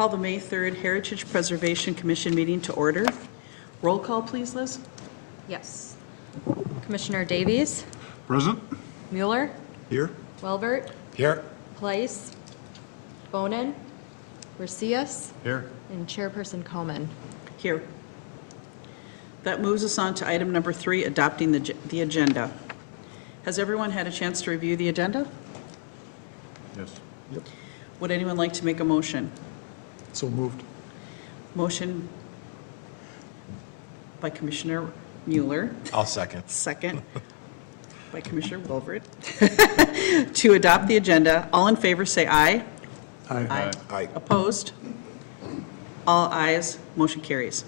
Call the May 3rd Heritage Preservation Commission meeting to order. Roll call, please, Liz. Yes. Commissioner Davies, Present. Mueller, Here. Welbert, Here. Place, Bonin, Ricius, Here. and Chairperson Coleman. Here. That moves us on to item number 3, adopting the agenda. Has everyone had a chance to review the agenda? Yes. Yep. Would anyone like to make a motion? So moved. Motion by Commissioner Mueller, I'll second. second by Commissioner Wilbert, to adopt the agenda. All in favor, say aye. Aye. Aye. Opposed? All ayes, motion carries.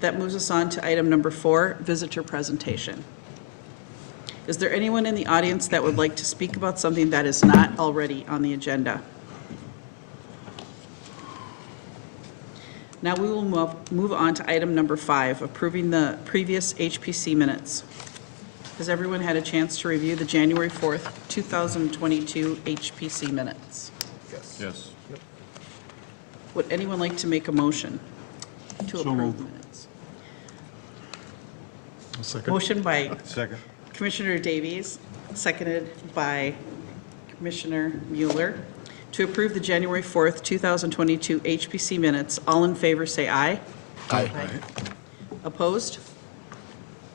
That moves us on to item number 4, visitor presentation. Is there anyone in the audience that would like to speak about something that is not already on the agenda? Now we will move on to item number 5, approving the previous HPC minutes. Has everyone had a chance to review the January 4th, 2022 HPC minutes? Yes. Yes. Yep. Would anyone like to make a motion to So approve moved. the minutes? Second. Motion by Second. Commissioner Davies, seconded by Commissioner Mueller, to approve the January 4th, 2022 HPC minutes. All in favor, say aye. Aye. Opposed?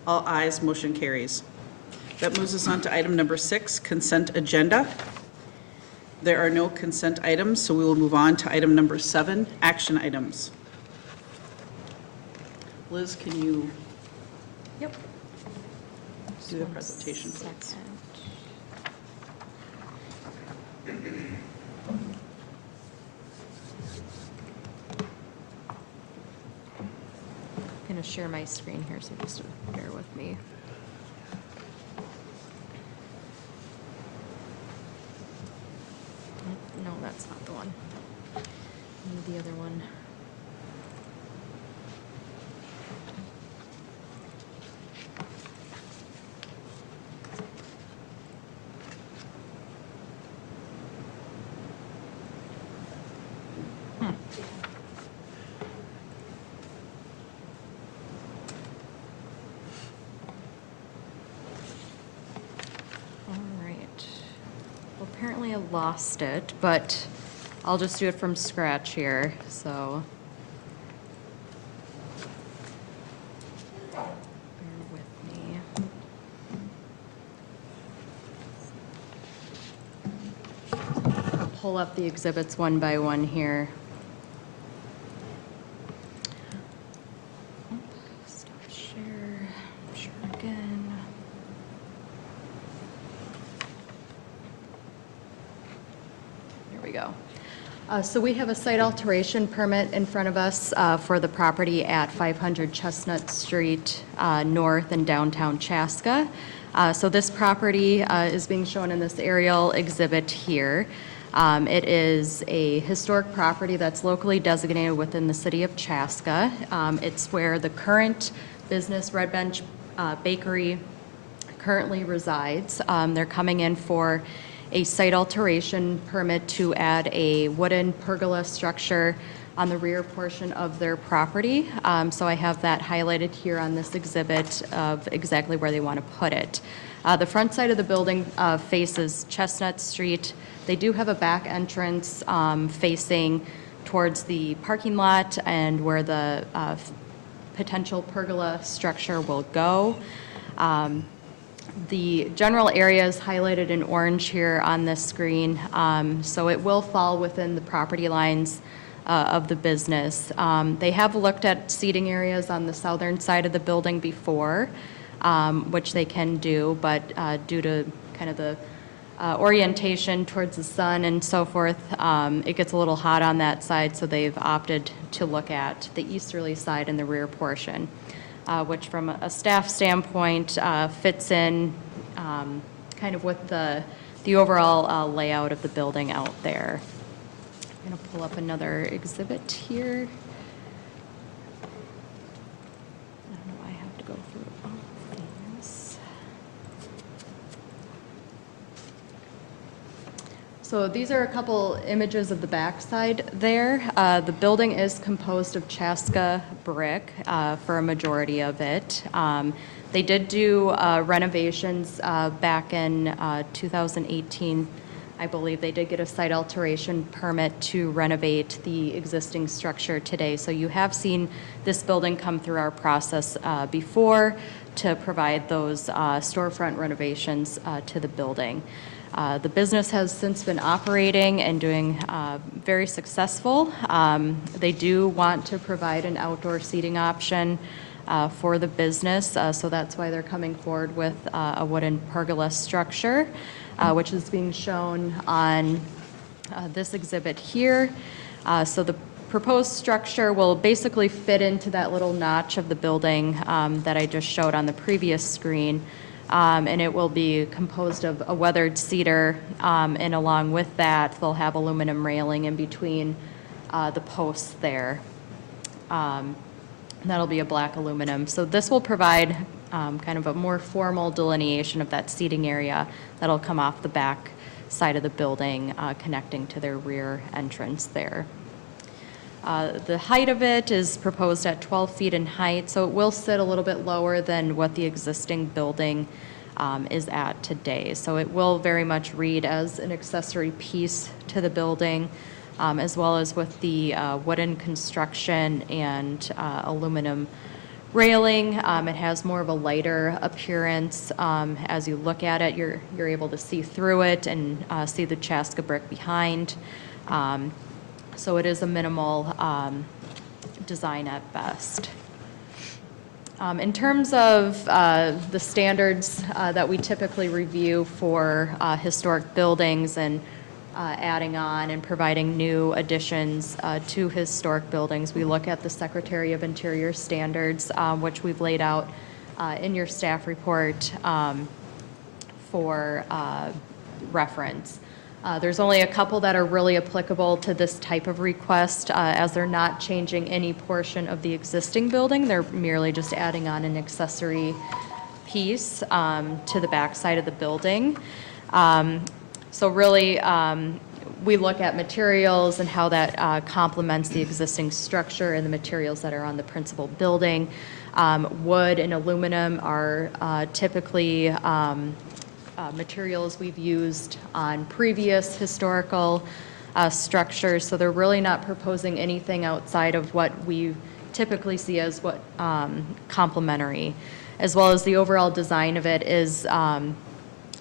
All ayes, motion carries. That moves us on to item number 6, consent agenda. There are no consent items, so we will move on to item number 7, action items. Liz, can you Yep. do the presentation, please? I'm going to share my screen here, so just bear with me. No, that's not the one. I need the other one. All right. Well, apparently I lost it, but I'll just do it from scratch here, so. Bear with me. I'll pull up the exhibits one by one here. Stop share again. There we go. So we have a site alteration permit in front of us for the property at 500 Chestnut Street North in downtown Chaska. So this property is being shown in this aerial exhibit here. It is a historic property that's locally designated within the city of Chaska. It's where the current business Red Bench Bakery currently resides. They're coming in for a site alteration permit to add a wooden pergola structure on the rear portion of their property. So I have that highlighted here on this exhibit of exactly where they want to put it. The front side of the building faces Chestnut Street. They do have a back entrance facing towards the parking lot and where the potential pergola structure will go. The general area is highlighted in orange here on this screen, so it will fall within the property lines of the business. They have looked at seating areas on the southern side of the building before, which they can do, but due to kind of the orientation towards the sun and so forth, it gets a little hot on that side, so they've opted to look at the easterly side and the rear portion. Which from a staff standpoint fits in kind of with the overall layout of the building out there. I'm going to pull up another exhibit here. I don't know why I have to go through all of these. So these are a couple images of the backside there. The building is composed of Chaska brick for a majority of it. They did do renovations back in 2018. I believe they did get a site alteration permit to renovate the existing structure today. So you have seen this building come through our process before to provide those storefront renovations to the building. The business has since been operating and doing very successful. They do want to provide an outdoor seating option for the business, so that's why they're coming forward with a wooden pergola structure, which is being shown on this exhibit here. So the proposed structure will basically fit into that little notch of the building that I just showed on the previous screen. And it will be composed of a weathered cedar, and along with that, they'll have aluminum railing in between the posts there. That'll be a black aluminum. So this will provide kind of a more formal delineation of that seating area that'll come off the back side of the building, connecting to their rear entrance there. The height of it is proposed at 12 feet in height, so it will sit a little bit lower than what the existing building is at today. So it will very much read as an accessory piece to the building, as well as with the wooden construction and aluminum railing. It has more of a lighter appearance. As you look at it, you're able to see through it and see the Chaska brick behind. So it is a minimal design at best. In terms of the standards that we typically review for historic buildings and adding on and providing new additions to historic buildings, we look at the Secretary of Interior standards, which we've laid out in your staff report for reference. There's only a couple that are really applicable to this type of request, as they're not changing any portion of the existing building. They're merely just adding on an accessory piece to the back side of the building. So really, we look at materials and how that complements the existing structure and the materials that are on the principal building. Wood and aluminum are typically materials we've used on previous historical structures, so they're really not proposing anything outside of what we typically see as what complementary, as well as the overall design of it is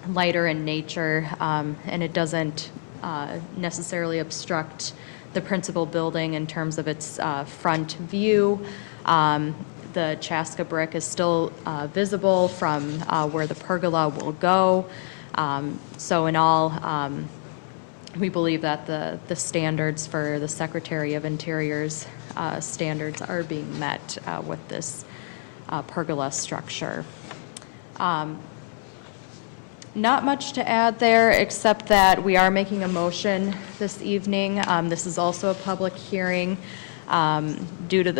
lighter in nature, and it doesn't necessarily obstruct the principal building in terms of its front view. The Chaska brick is still visible from where the pergola will go. So in all, we believe that the standards for the Secretary of Interior's standards are being met with this pergola structure. Not much to add there, except that we are making a motion this evening. This is also a public hearing due to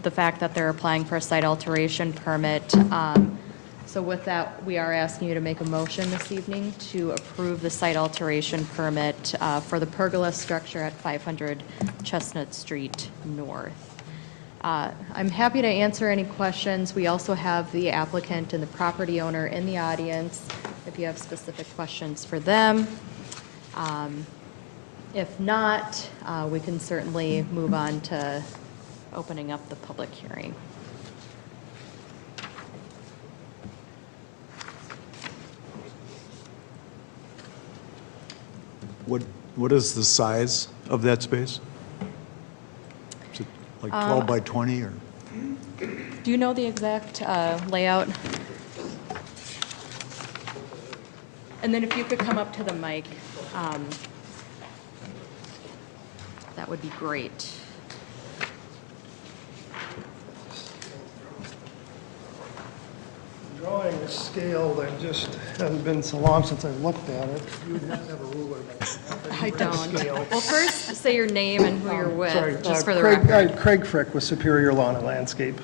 the fact that they're applying for a site alteration permit. So with that, we are asking you to make a motion this evening to approve the site alteration permit for the pergola structure at 500 Chestnut Street North. I'm happy to answer any questions. We also have the applicant and the property owner in the audience if you have specific questions for them. If not, we can certainly move on to opening up the public hearing. What is the size of that space? Is it like 12 by 20 or? Do you know the exact layout? And then if you could come up to the mic, that would be great. Drawing is scaled, I just haven't been so long since I looked at it. You would have to have a ruler. I don't. Well, first, say your name and who you're Sorry, with, just for the Craig- record. Craig Frick with Superior Lawn and Landscape.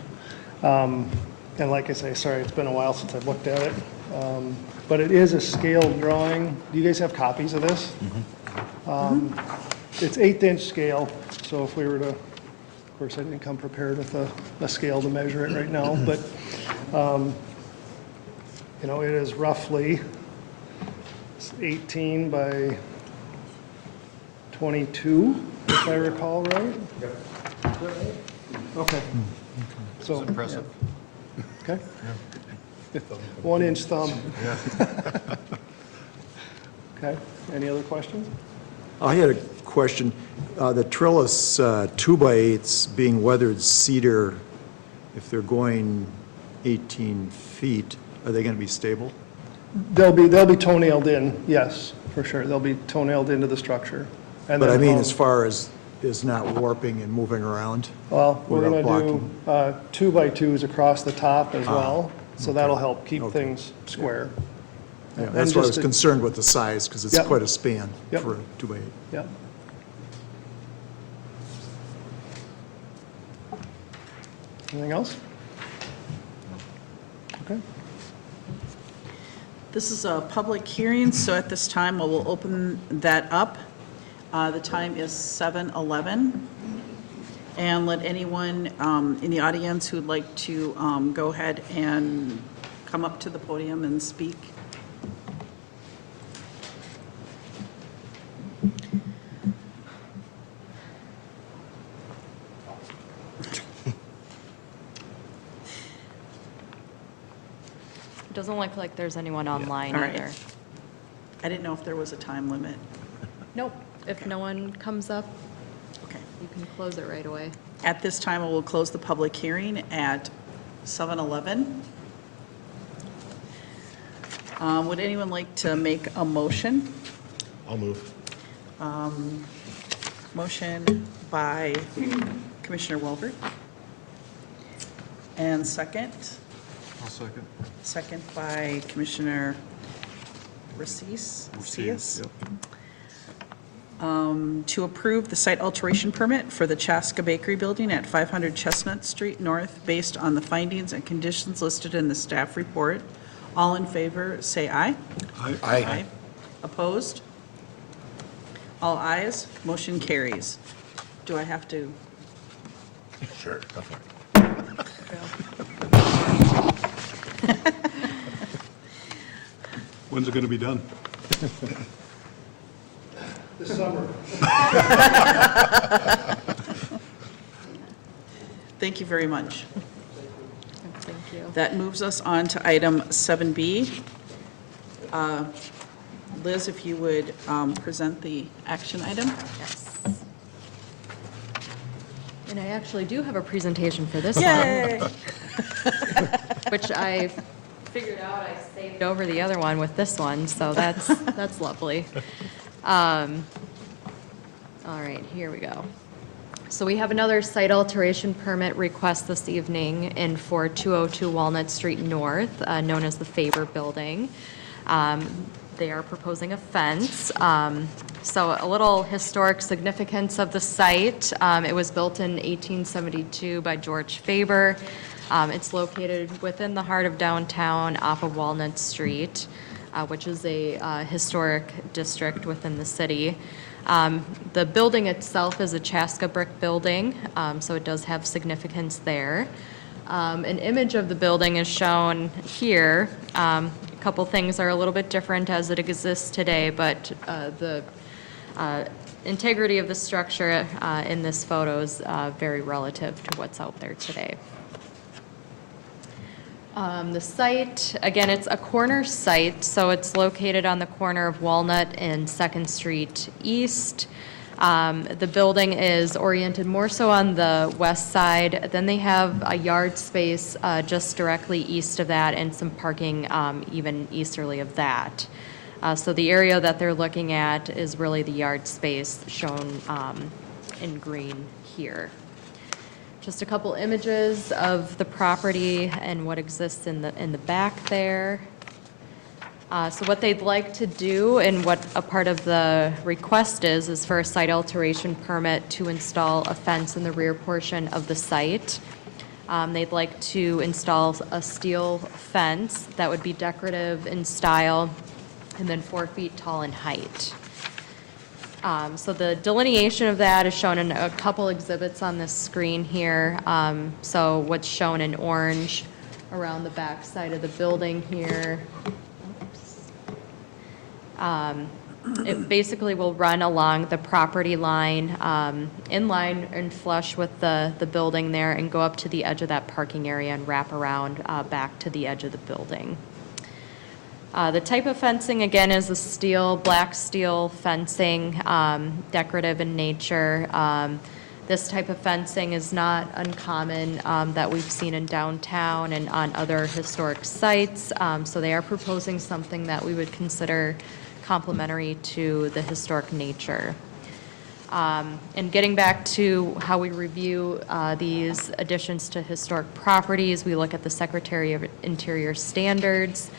And like I say, sorry, it's been a while since I've looked at it. But it is a scaled drawing. Do you guys have copies of this? It's 1/8 scale, so if we were to, of course, I didn't come prepared with a scale to measure it right now, but, you know, it is roughly 18 by 22, if I recall right? Okay. So, It's impressive. okay. 1-inch thumb. Okay, any other questions? I had a question. The trellis 2x8s being weathered cedar, if they're going 18 feet, are they going to be stable? They'll be toenailed in, yes, for sure. They'll be toenailed into the structure. And But I then mean, hung. as far as is not warping and moving around? Well, we're without going to do 2x2s across the top as well, so that'll help keep Okay. things square. Yeah, And that's why I was just to- concerned with the size, because it's Yep. quite a span Yep. for a 2x8. Yep. Anything else? Okay. This is a public hearing, so at this time, I will open that up. The time is 7:11. And let anyone in the audience who'd like to go ahead and come up to the podium and speak. It doesn't look like there's anyone online All right. either. I didn't know if there was a time limit. Nope. If no one comes up, Okay. you can close it right away. At this time, I will close the public hearing at 7:11. Would anyone like to make a motion? I'll move. Motion by Commissioner Welbert. And second? I'll second. Second by Commissioner Recies. Yep. To approve the site alteration permit for the Chaska Bakery Building at 500 Chestnut Street North based on the findings and conditions listed in the staff report. All in favor, say aye. Aye. Opposed? All ayes. Motion carries. Do I have to? Sure, go for it. When's it going to be done? This summer. Thank you very much. Thank you. That moves us on to item 7B. Liz, if you would present the action item. Yes. And I actually do have a presentation for this one, Yay! which I figured out I saved over the other one with this one, so that's lovely. All right, here we go. So we have another site alteration permit request this evening in for 202 Walnut Street North, known as the Faber Building. They are proposing a fence. So a little historic significance of the site. It was built in 1872 by George Faber. It's located within the heart of downtown off of Walnut Street, which is a historic district within the city. The building itself is a Chaska brick building, so it does have significance there. An image of the building is shown here. A couple things are a little bit different as it exists today, but the integrity of the structure in this photo is very relative to what's out there today. The site, again, it's a corner site, so it's located on the corner of Walnut and 2nd Street East. The building is oriented more so on the west side. Then they have a yard space just directly east of that and some parking even easterly of that. So the area that they're looking at is really the yard space shown in green here. Just a couple images of the property and what exists in the back there. So what they'd like to do and what a part of the request is for a site alteration permit to install a fence in the rear portion of the site. They'd like to install a steel fence that would be decorative in style and then 4 feet tall in height. So the delineation of that is shown in a couple exhibits on this screen here. So what's shown in orange around the back side of the building here. It basically will run along the property line, in line and flush with the building there, and go up to the edge of that parking area and wrap around back to the edge of the building. The type of fencing, again, is a steel, black steel fencing, decorative in nature. This type of fencing is not uncommon that we've seen in downtown and on other historic sites. So they are proposing something that we would consider complementary to the historic nature. And getting back to how we review these additions to historic properties, we look at the Secretary of Interior standards.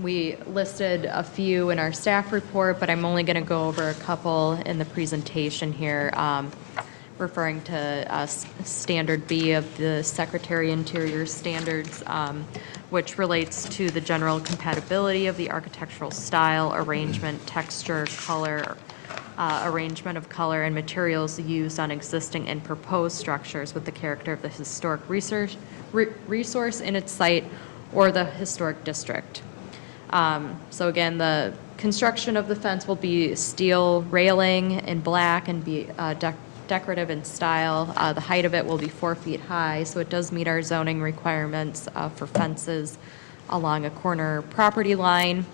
We listed a few in our staff report, but I'm only going to go over a couple in the presentation here, referring to Standard B of the Secretary Interior standards, which relates to the general compatibility of the architectural style, arrangement, texture, color, arrangement of color and materials used on existing and proposed structures with the character of the historic resource in its site or the historic district. So again, the construction of the fence will be steel railing in black and be decorative in style. The height of it will be 4 feet high, so it does meet our zoning requirements for fences along a corner property line.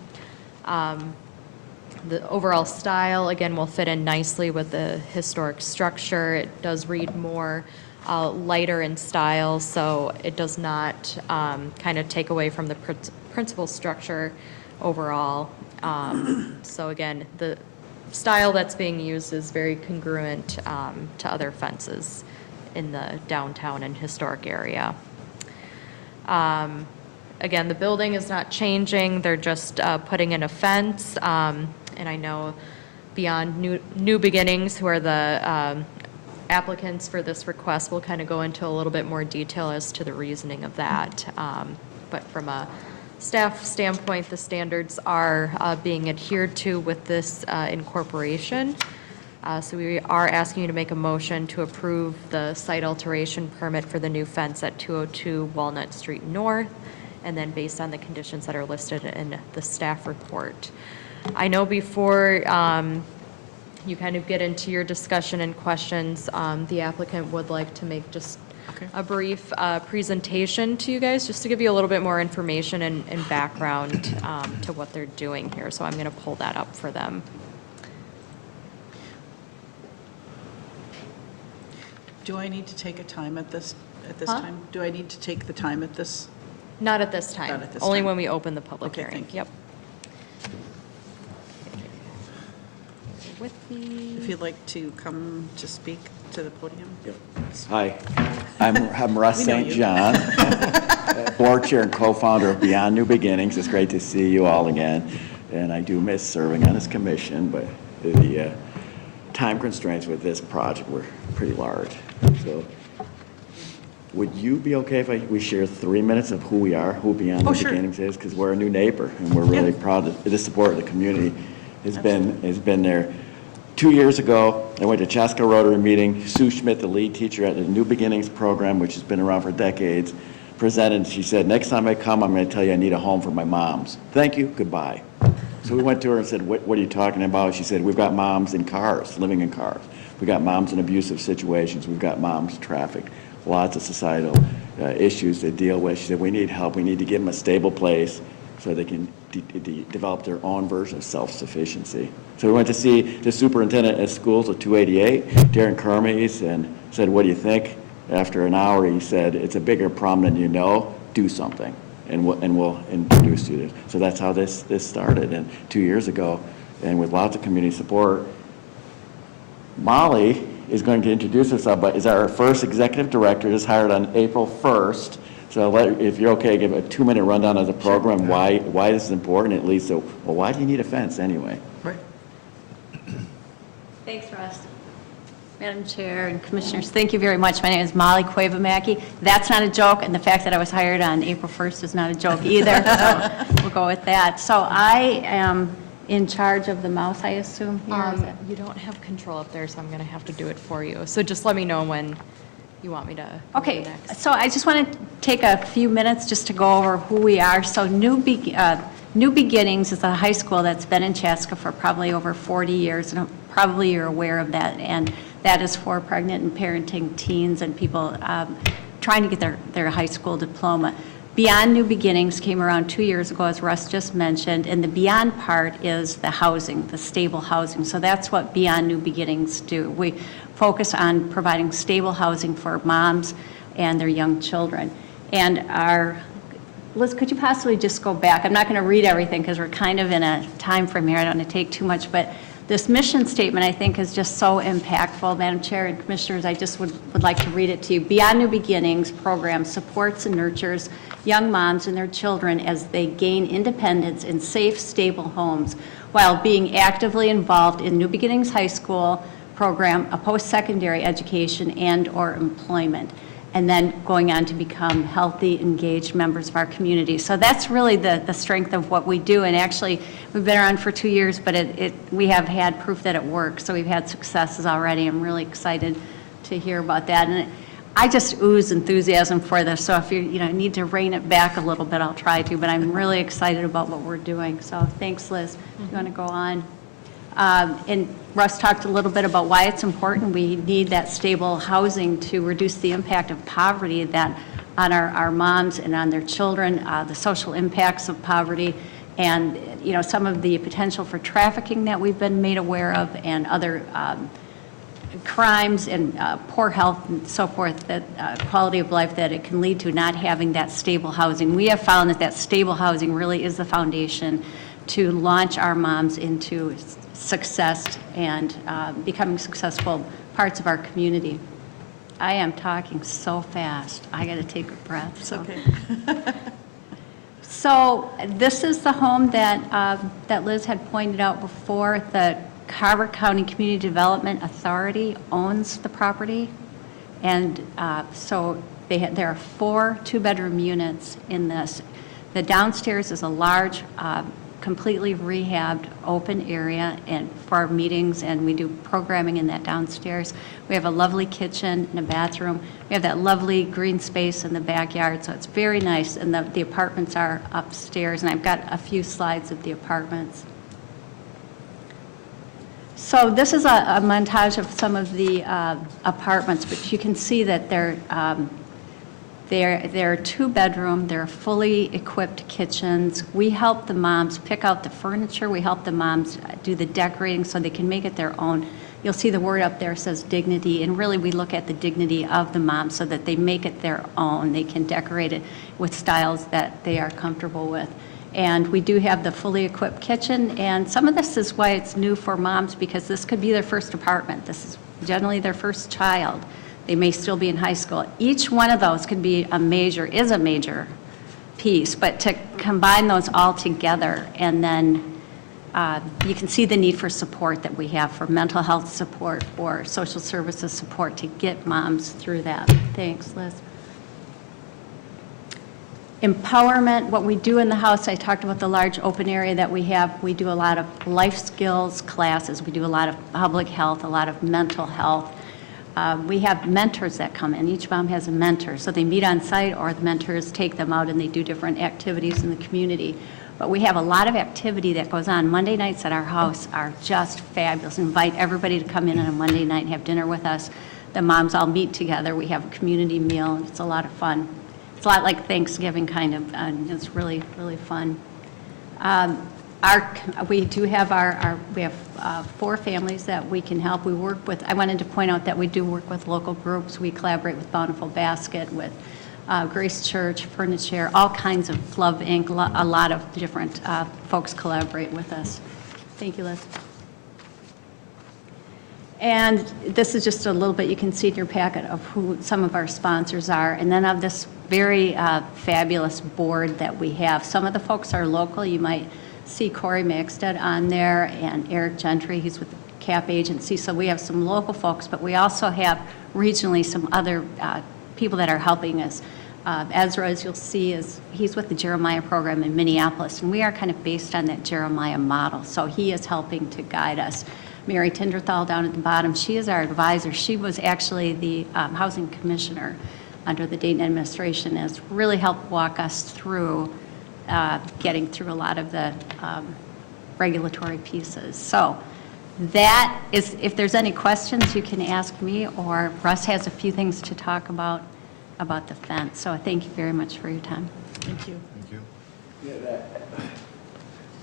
The overall style, again, will fit in nicely with the historic structure. It does read more lighter in style, so it does not kind of take away from the principal structure overall. So again, the style that's being used is very congruent to other fences in the downtown and historic area. Again, the building is not changing. They're just putting in a fence. And I know Beyond New Beginnings, who are the applicants for this request, will kind of go into a little bit more detail as to the reasoning of that. But from a staff standpoint, the standards are being adhered to with this incorporation. So we are asking you to make a motion to approve the site alteration permit for the new fence at 202 Walnut Street North, and then based on the conditions that are listed in the staff report. I know before you kind of get into your discussion and questions, the applicant would like to make just a brief presentation to you guys, just to give you a little bit more information and background to what they're doing here. So I'm going to pull that up for them. Do I need to take a time at this Huh? time? Do I need to take the time at this? Not at this time. Not at this Only time. when we open the public Okay, hearing. thank you. Yep. With me. If you'd like to come to speak to the podium? Hi, I'm Russ We know St. you. John, board chair and co-founder of Beyond New Beginnings. It's great to see you all again, and I do miss serving on this commission, but the time constraints with this project were pretty large. So would you be okay if we share 3 minutes of who we are, who Beyond New sure. Beginnings is? Because we're a new neighbor, and we're really proud of the support of the community has been there. 2 years ago, I went to Chaska Rotary meeting. Sue Schmidt, the lead teacher at the New Beginnings program, which has been around for decades, presented. She said, next time I come, I'm going to tell you I need a home for my moms. Thank you, goodbye. So we went to her and said, what are you talking about? She said, we've got moms in cars, living in cars. We've got moms in abusive situations. We've got moms trafficked. Lots of societal issues they deal with. She said, we need help. We need to give them a stable place so they can develop their own version of self-sufficiency. So we went to see the superintendent at schools at 288, Darren Kermes, and said, what do you think? After an hour, he said, it's a bigger problem than you know. Do something, and we'll introduce you to it. So that's how this started, and 2 years ago, and with lots of community support. Molly is going to introduce herself, but is our first executive director, just hired on April 1st. So if you're okay, give a 2-minute rundown of the program, why this is important, at least. So, well, why do you need a fence anyway? Right. Thanks, Russ. Madam Chair and Commissioners, thank you very much. My name is Molly Cuevamacki. That's not a joke, and the fact that I was hired on April 1st is not a joke either, so we'll go with that. So I am in charge of the mouse, I assume? here, is it? You don't have control up there, so I'm going to have to do it for you. So just let me know when you want me to go Okay, next. so I just want to take a few minutes just to go over who we are. So New Beginnings is a high school that's been in Chaska for probably over 40 years, and probably you're aware of that. And that is for pregnant and parenting teens and people trying to get their high school diploma. Beyond New Beginnings came around 2 years ago, as Russ just mentioned, and the beyond part is the housing, the stable housing. So that's what Beyond New Beginnings do. We focus on providing stable housing for moms and their young children. And Liz, could you possibly just go back? I'm not going to read everything because we're kind of in a time frame here. I don't want to take too much, but this mission statement, I think, is just so impactful. Madam Chair and Commissioners, I just would like to read it to you. Beyond New Beginnings program supports and nurtures young moms and their children as they gain independence in safe, stable homes while being actively involved in New Beginnings High School program, a post-secondary education, and/or employment, and then going on to become healthy, engaged members of our community. So that's really the strength of what we do. And actually, we've been around for 2 years, but we have had proof that it works. So we've had successes already. I'm really excited to hear about that. And I just ooze enthusiasm for this. So if you need to rein it back a little bit, I'll try to. But I'm really excited about what we're doing. So thanks, Liz. You want to go on? And Russ talked a little bit about why it's important. We need that stable housing to reduce the impact of poverty that on our moms and on their children, the social impacts of poverty, and some of the potential for trafficking that we've been made aware of, and other crimes and poor health and so forth, that quality of life that it can lead to not having that stable housing. We have found that stable housing really is the foundation to launch our moms into success and becoming successful parts of our community. I am talking so fast. I got to take a breath. So. Okay. So this is the home that Liz had pointed out before. The Carver County Community Development Authority owns the property, and so there are 4 two-bedroom units in this. The downstairs is a large, completely rehabbed open area and for our meetings, and we do programming in that downstairs. We have a lovely kitchen and a bathroom. We have that lovely green space in the backyard, so it's very nice, and the apartments are upstairs, and I've got a few slides of the apartments. So this is a montage of some of the apartments, but you can see that they're 2-bedroom, they're fully equipped kitchens. We help the moms pick out the furniture. We help the moms do the decorating so they can make it their own. You'll see the word up there says dignity, and really we look at the dignity of the mom so that they make it their own. They can decorate it with styles that they are comfortable with. And we do have the fully equipped kitchen, and some of this is why it's new for moms, because this could be their first apartment. This is generally their first child. They may still be in high school. Each one of those could be a major piece, but to combine those all together, and then you can see the need for support that we have for mental health support, for social services support to get moms through that. Thanks, Liz. Empowerment, what we do in the house, I talked about the large open area that we have. We do a lot of life skills classes. We do a lot of public health, a lot of mental health. We have mentors that come in. Each mom has a mentor. So they meet on site, or the mentors take them out and they do different activities in the community. But we have a lot of activity that goes on. Monday nights at our house are just fabulous. Invite everybody to come in on a Monday night and have dinner with us. The moms all meet together. We have a community meal. It's a lot of fun. It's a lot like Thanksgiving, kind of, and it's really, really fun. We have 4 families that we can help. We work with, I wanted to point out that we do work with local groups. We collaborate with Bountiful Basket, with Grace Church, Furniture, all kinds of Love Inc. A lot of different folks collaborate with us. Thank you, Liz. And this is just a little bit, you can see in your packet of who some of our sponsors are, and then of this very fabulous board that we have. Some of the folks are local. You might see Corey Maxted on there, and Eric Gentry, he's with the CAP agency. So we have some local folks, but we also have regionally some other people that are helping us. Ezra, as you'll see, he's with the Jeremiah program in Minneapolis, and we are kind of based on that Jeremiah model. So he is helping to guide us. Mary Tinderthal down at the bottom, she is our advisor. She was actually the housing commissioner under the Dayton administration, has really helped walk us through getting through a lot of the regulatory pieces. So that is, if there's any questions, you can ask me, or Russ has a few things to talk about the fence. So thank you very much for your time. Thank you.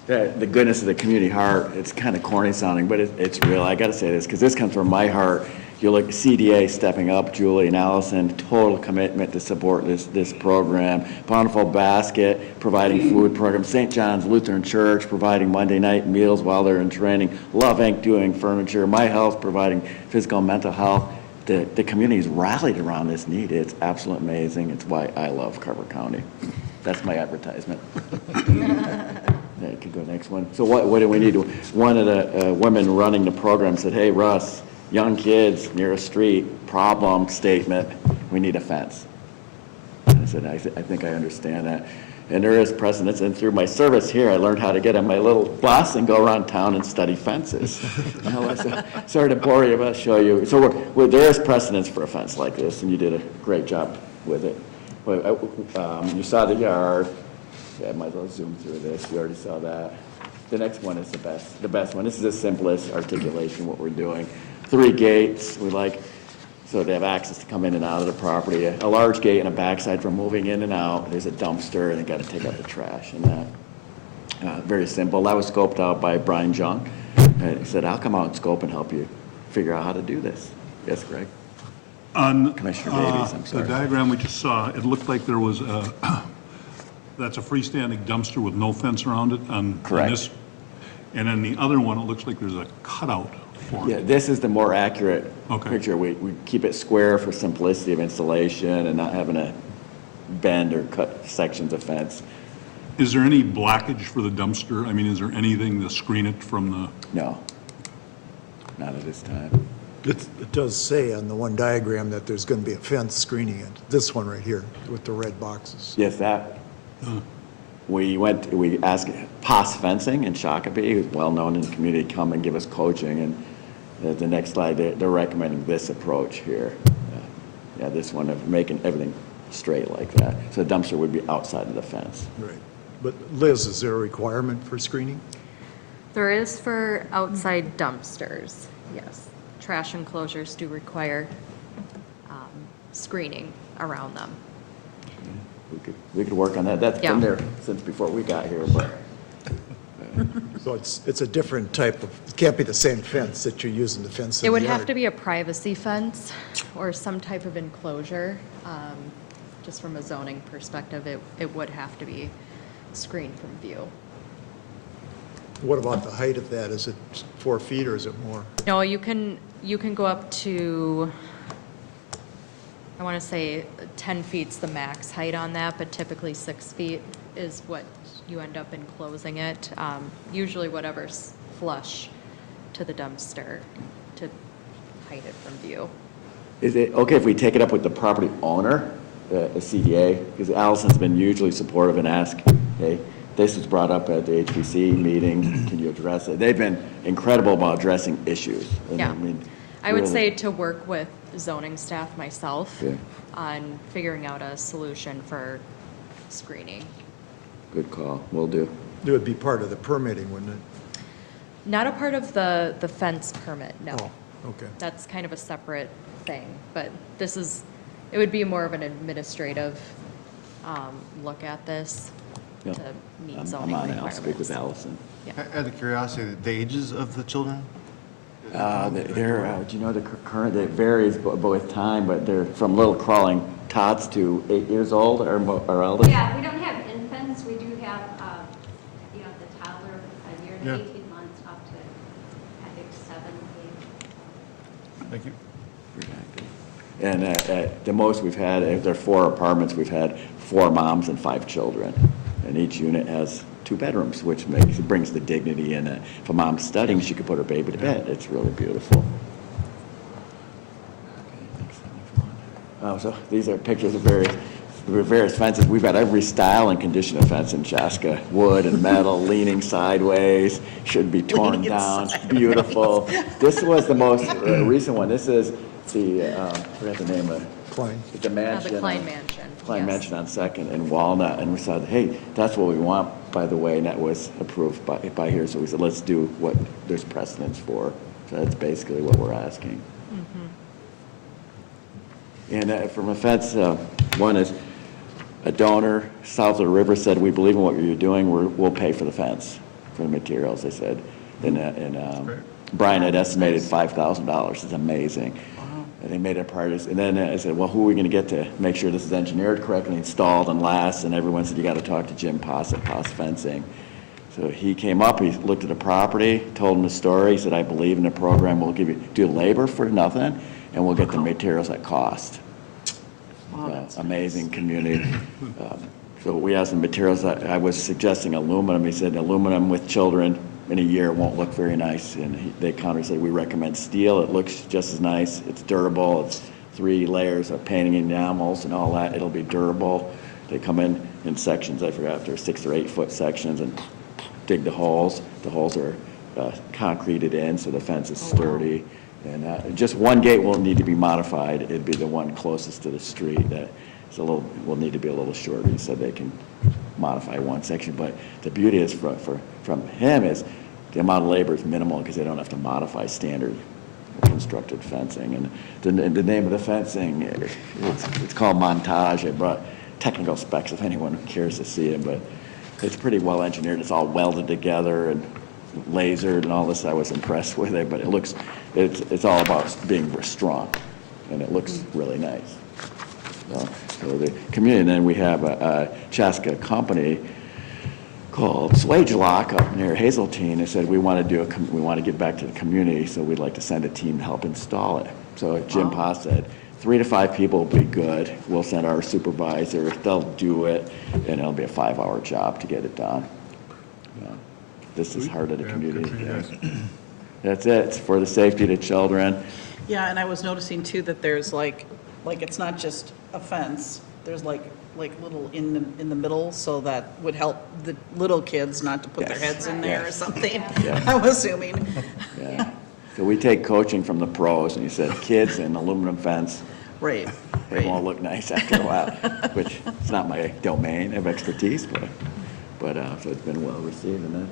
The goodness of the community heart, it's kind of corny sounding, but it's real. I got to say this, because this comes from my heart. You look, CDA stepping up, Julie and Allison, total commitment to support this program. Bountiful Basket, providing food programs. St. John's Lutheran Church, providing Monday night meals while they're in training. Love Inc. doing furniture. My Health, providing physical and mental health. The community's rallied around this need. It's absolutely amazing. It's why I love Carver County. That's my advertisement. That could go next one. So what do we need? One of the women running the program said, hey, Russ, young kids near a street, problem statement, we need a fence. I said, I think I understand that. And there is precedence, and through my service here, I learned how to get on my little bus and go around town and study fences. Sorry to bore you, but I'll show you. So there is precedence for a fence like this, and you did a great job with it. You saw the yard. Yeah, I might as well zoom through this. You already saw that. The next one is the best one. This is the simplest articulation, what we're doing. 3 gates, we like, so they have access to come in and out of the property. A large gate and a backside for moving in and out. There's a dumpster, and they got to take out the trash and that. Very simple. That was scoped out by Brian Jung. And he said, I'll come out and scope and help you figure out how to do this. Yes, Greg? On Commissioner Davies, I'm sorry. the diagram we just saw, it looked like there was that's a freestanding dumpster with no fence around it on Correct. this. And then the other one, it looks like there's a cutout for Yeah, it. this is the more accurate Okay. picture. We keep it square for simplicity of installation and not having to bend or cut sections of fence. Is there any blockage for the dumpster? I mean, is there anything to screen it from the? No, not at this time. It does say on the one diagram that there's going to be a fence screening it. This one right here with the red boxes. Yes, that. We asked POS Fencing in Shakopee, who's well-known in the community, come and give us coaching. And the next slide, they're recommending this approach here. Yeah, this one of making everything straight like that. So the dumpster would be outside of the fence. Right. But Liz, is there a requirement for screening? There is for outside dumpsters, yes. Trash enclosures do require screening around them. We could work on that. That's Yeah. been there since before we got here, but. So it's a different type of, it can't be the same fence that you're using to fence in It the would yard. have to be a privacy fence or some type of enclosure. Just from a zoning perspective, it would have to be screened from view. What about the height of that? Is it 4 feet or is it more? No, you can go up to, I want to say 10 feet's the max height on that, but typically 6 feet is what you end up enclosing it. Usually whatever's flush to the dumpster to hide it from view. Is it okay if we take it up with the property owner, the CDA? Because Allison's been hugely supportive and asked, hey, this was brought up at the HPC meeting, can you address it? They've been incredible about addressing issues. And Yeah. I would really- say to work with zoning staff myself Yeah. on figuring out a solution for screening. Good call, will do. It would be part of the permitting, wouldn't it? Not a part of the fence permit, no. Oh, okay. That's kind of a separate thing, but it would be more of an administrative look at this Yep. to meet I'm zoning on it, requirements. I'll speak with Allison. Yeah. Out of curiosity, the ages of the children? Do you know the current, it varies with time, but they're from little crawling tots to 8 years old or older? Yeah, we don't have infants, we do have, the toddler, a year and Yeah. 18 months, up to, I think, 7, 8. Thank you. And the most we've had, if there are 4 apartments, we've had 4 moms and 5 children. And each unit has 2 bedrooms, which brings the dignity in it. If a mom's studying, she could put her baby to bed. It's really beautiful. Oh, so these are pictures of various various fences. We've got every style and condition of fence in Chaska, wood and metal, leaning sideways, should be torn Leaning down, sideways. beautiful. This was the most recent one. This is the, I forgot the name of it. Klein. The mansion. The Klein Mansion. Klein yes. Mansion on Second in Walnut, and we said, hey, that's what we want, by the way, and that was approved by here, so we said, let's do what there's precedence for. So that's basically what we're asking. And from a fence, one is a donor south of the river said, we believe in what you're doing, we'll pay for the fence, for the materials, they said. And Brian had estimated $5,000, it's amazing. And they made it a priority. And then I said, well, who are we going to get to make sure this is engineered correctly, installed, and lasts? And everyone said, you got to talk to Jim Poss at Poss Fencing. So he came up, he looked at the property, told him the story. He said, I believe in the program. We'll do labor for nothing, and we'll get the materials at cost. Amazing community. So we asked the materials. I was suggesting aluminum. He said, aluminum with children in a year won't look very nice. And they counter said, we recommend steel. It looks just as nice. It's durable. It's 3 layers of painting enamels and all that. It'll be durable. They come in sections. I forgot if they're 6 or 8 foot sections and dig the holes. The holes are concreted in, so the fence is sturdy. And just one gate will need to be modified. It'd be the one closest to the street that is will need to be a little shorter. He said they can modify one section, but the beauty is from him is the amount of labor is minimal because they don't have to modify standard constructed fencing. And the name of the fencing, it's called Montage. I brought technical specs if anyone cares to see it, but it's pretty well engineered. It's all welded together and lasered and all this. I was impressed with it, but it's all about being strong, and it looks really nice. So the community, and then we have a Chaska company called Slage Lock up near Hazeltine. They said we want to give back to the community, so we'd like to send a team to help install it. So Jim Poss said 3 to 5 people will be good. We'll send our supervisor. They'll do it, and it'll be a 5-hour job to get it done. This is heart of the community. That's it. It's for the safety of the children. Yeah, and I was noticing too that there's like it's not just a fence. There's like little in the middle, so that would help the little kids not to put their Yes. heads in there or Yes. something. Yeah. I'm assuming. Yeah. So we take coaching from the pros, and he said, kids and aluminum fence, Right. it won't look nice after a while, which it's not my domain of expertise, but so it's been well received, and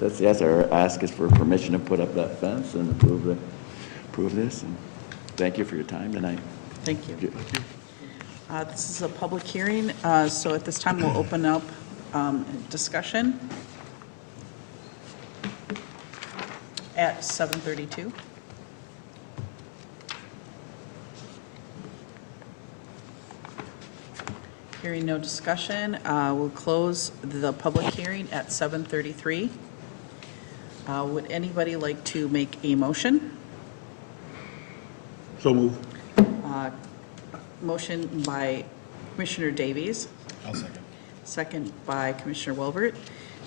that's yes, our ask is for permission to put up that fence and approve this, and thank you for your time tonight. Thank you. This is a public hearing, so at this time, we'll open up discussion at 7:32. Hearing no discussion, we'll close the public hearing at 7:33. Would anybody like to make a motion? So move. Motion by Commissioner Davies. I'll second. Second by Commissioner Welbert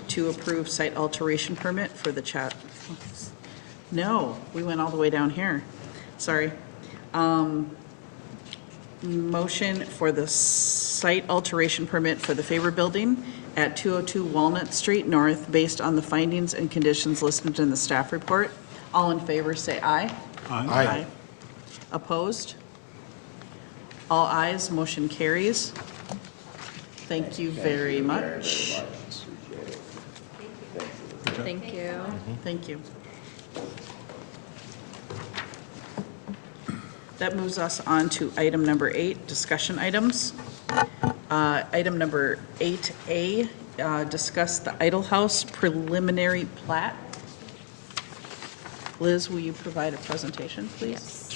to approve site alteration permit for the chat. No, we went all the way down here. Sorry. Motion for the site alteration permit for the Faber Building at 202 Walnut Street North based on the findings and conditions listed in the staff report. All in favor, say aye. Aye. Opposed? All ayes, motion carries. Thank you very much. Thank you. Thank you. That moves us on to item number 8, discussion items. Item number 8A, discuss the Eitel House preliminary plat. Liz, will you provide a presentation, please? Yes.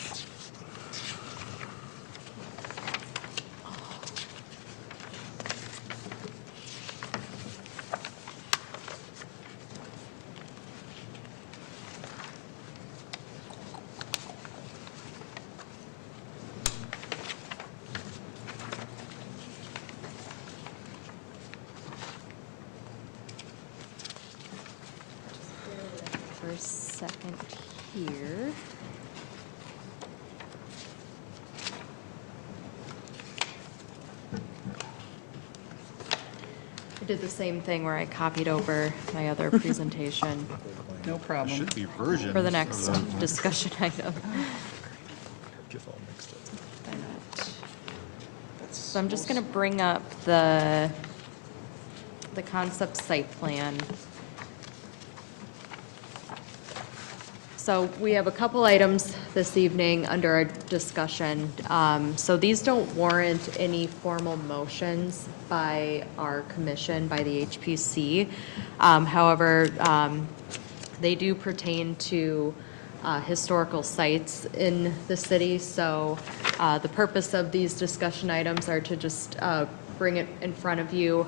For a second here. I did the same thing where I copied over my other presentation No problem. Should be versions. for the next discussion item. So I'm just going to bring up the concept site plan. So we have a couple items this evening under our discussion. So these don't warrant any formal motions by our commission, by the HPC. However, they do pertain to historical sites in the city. So the purpose of these discussion items are to just bring it in front of you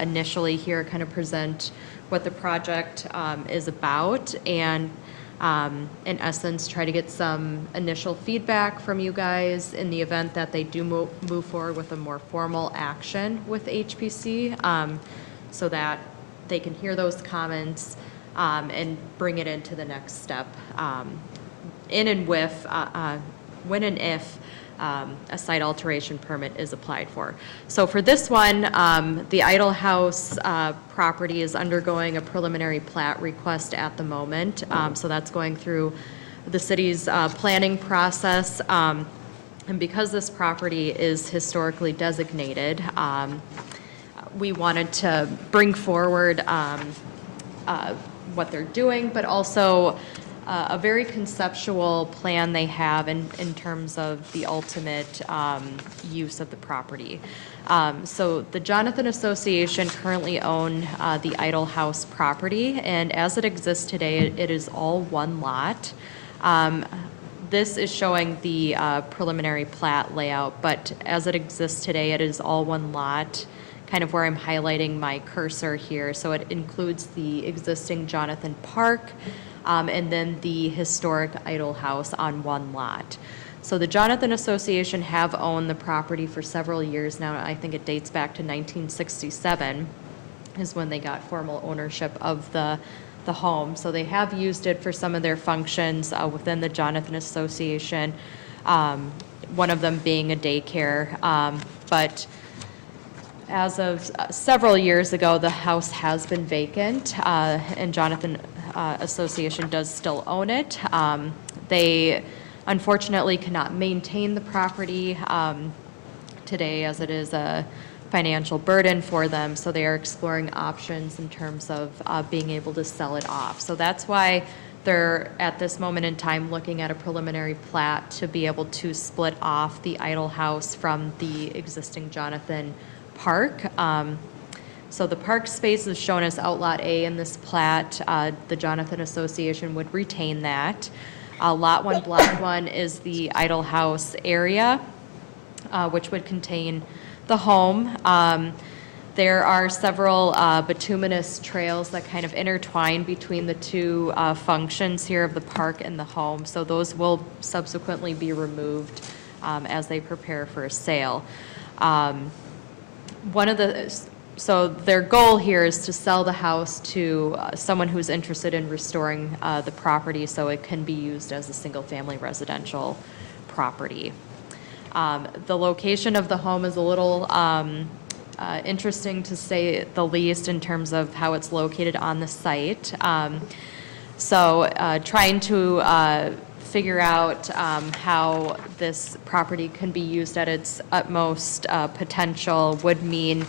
initially here, kind of present what the project is about, and in essence, try to get some initial feedback from you guys in the event that they do move forward with a more formal action with HPC, so that they can hear those comments and bring it into the next step when and if a site alteration permit is applied for. So for this one, the Eitel House property is undergoing a preliminary plat request at the moment. So that's going through the city's planning process. And because this property is historically designated, we wanted to bring forward what they're doing, but also a very conceptual plan they have in terms of the ultimate use of the property. So the Jonathan Association currently own the Eitel House property, and as it exists today, it is all one lot. This is showing the preliminary plat layout, but as it exists today, it is all one lot, kind of where I'm highlighting my cursor here. So it includes the existing Jonathan Park, and then the historic Eitel House on one lot. So the Jonathan Association have owned the property for several years now. I think it dates back to 1967 is when they got formal ownership of the home. So they have used it for some of their functions within the Jonathan Association, one of them being a daycare. But as of several years ago, the house has been vacant, and Jonathan Association does still own it. They unfortunately cannot maintain the property today, as it is a financial burden for them, so they are exploring options in terms of being able to sell it off. So that's why they're at this moment in time looking at a preliminary plat to be able to split off the Eitel House from the existing Jonathan Park. So the park space is shown as Outlot A in this plat. The Jonathan Association would retain that. Lot 1, Block 1 is the Eitel House area, which would contain the home. There are several bituminous trails that kind of intertwine between the two functions here of the park and the home. So those will subsequently be removed as they prepare for a sale. So their goal here is to sell the house to someone who's interested in restoring the property so it can be used as a single-family residential property. The location of the home is a little interesting, to say the least, in terms of how it's located on the site. Trying to figure out how this property can be used at its utmost potential would mean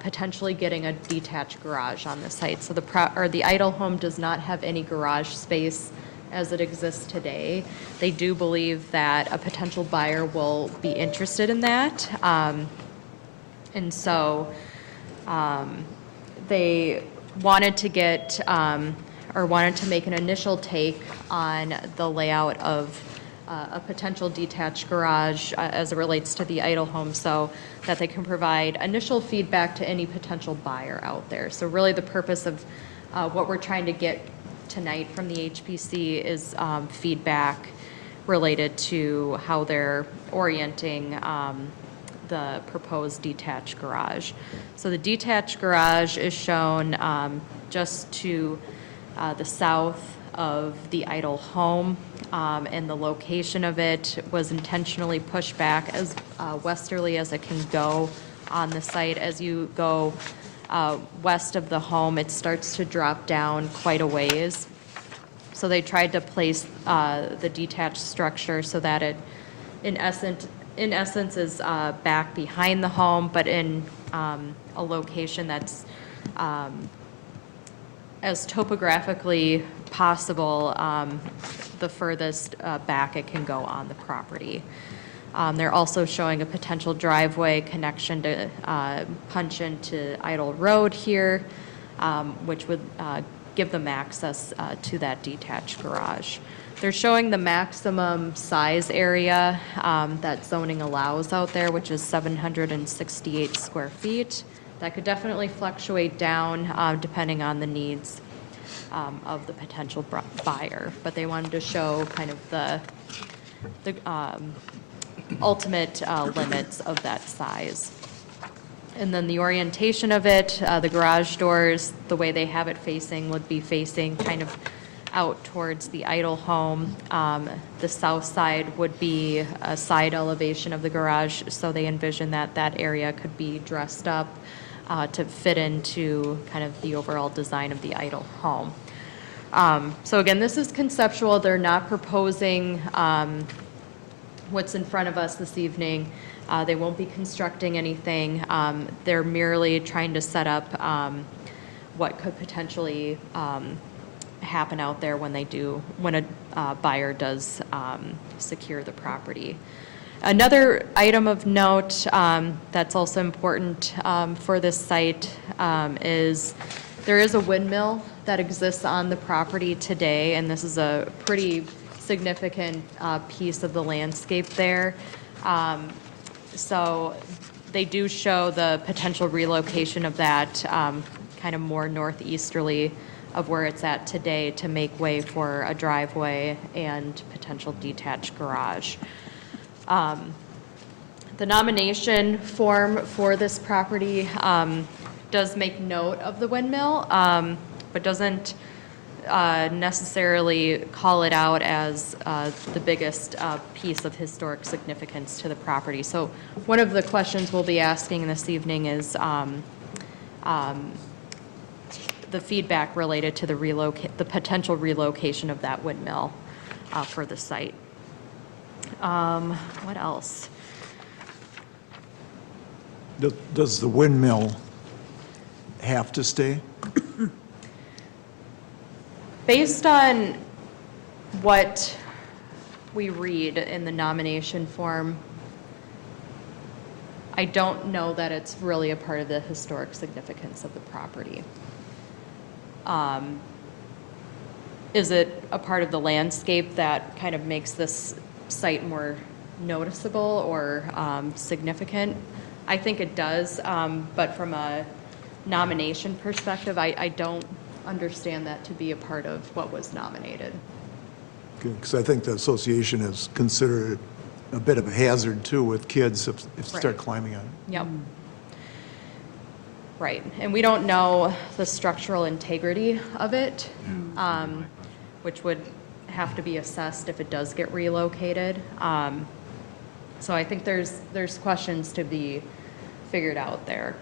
potentially getting a detached garage on the site. So the Eitel home does not have any garage space as it exists today. They do believe that a potential buyer will be interested in that. And so they wanted to get wanted to make an initial take on the layout of a potential detached garage as it relates to the Eitel home, so that they can provide initial feedback to any potential buyer out there. So really the purpose of what we're trying to get tonight from the HPC is feedback related to how they're orienting the proposed detached garage. So the detached garage is shown just to the south of the Eitel home, and the location of it was intentionally pushed back as westerly as it can go on the site. As you go west of the home, it starts to drop down quite a ways. So they tried to place the detached structure so that it, in essence, is back behind the home, but in a location that's as topographically possible, the furthest back it can go on the property. They're also showing a potential driveway connection to punch into Eitel Road here, which would give them access to that detached garage. They're showing the maximum size area that zoning allows out there, which is 768 square feet. That could definitely fluctuate down depending on the needs of the potential buyer. But they wanted to show kind of the ultimate limits of that size. And then the orientation of it, the garage doors, the way they have it facing would be facing kind of out towards the Eitel home. The south side would be a side elevation of the garage, so they envision that that area could be dressed up to fit into kind of the overall design of the Eitel home. So again, this is conceptual. They're not proposing what's in front of us this evening. They won't be constructing anything. They're merely trying to set up what could potentially happen out there when a buyer does secure the property. Another item of note that's also important for this site is there is a windmill that exists on the property today, and this is a pretty significant piece of the landscape there. So they do show the potential relocation of that kind of more northeasterly of where it's at today to make way for a driveway and potential detached garage. The nomination form for this property does make note of the windmill, but doesn't necessarily call it out as the biggest piece of historic significance to the property. So one of the questions we'll be asking this evening is the feedback related to the potential relocation of that windmill for the site. What else? Does the windmill have to stay? Based on what we read in the nomination form, I don't know that it's really a part of the historic significance of the property. Is it a part of the landscape that kind of makes this site more noticeable or significant? I think it does, but from a nomination perspective, I don't understand that to be a part of what was nominated. Because I think the association has considered it a bit of a hazard too with kids if they start Right. climbing on it. Yep. Right, and we don't know the structural integrity of it, which would have to be assessed if it does get relocated. So I think there's questions to be figured out there.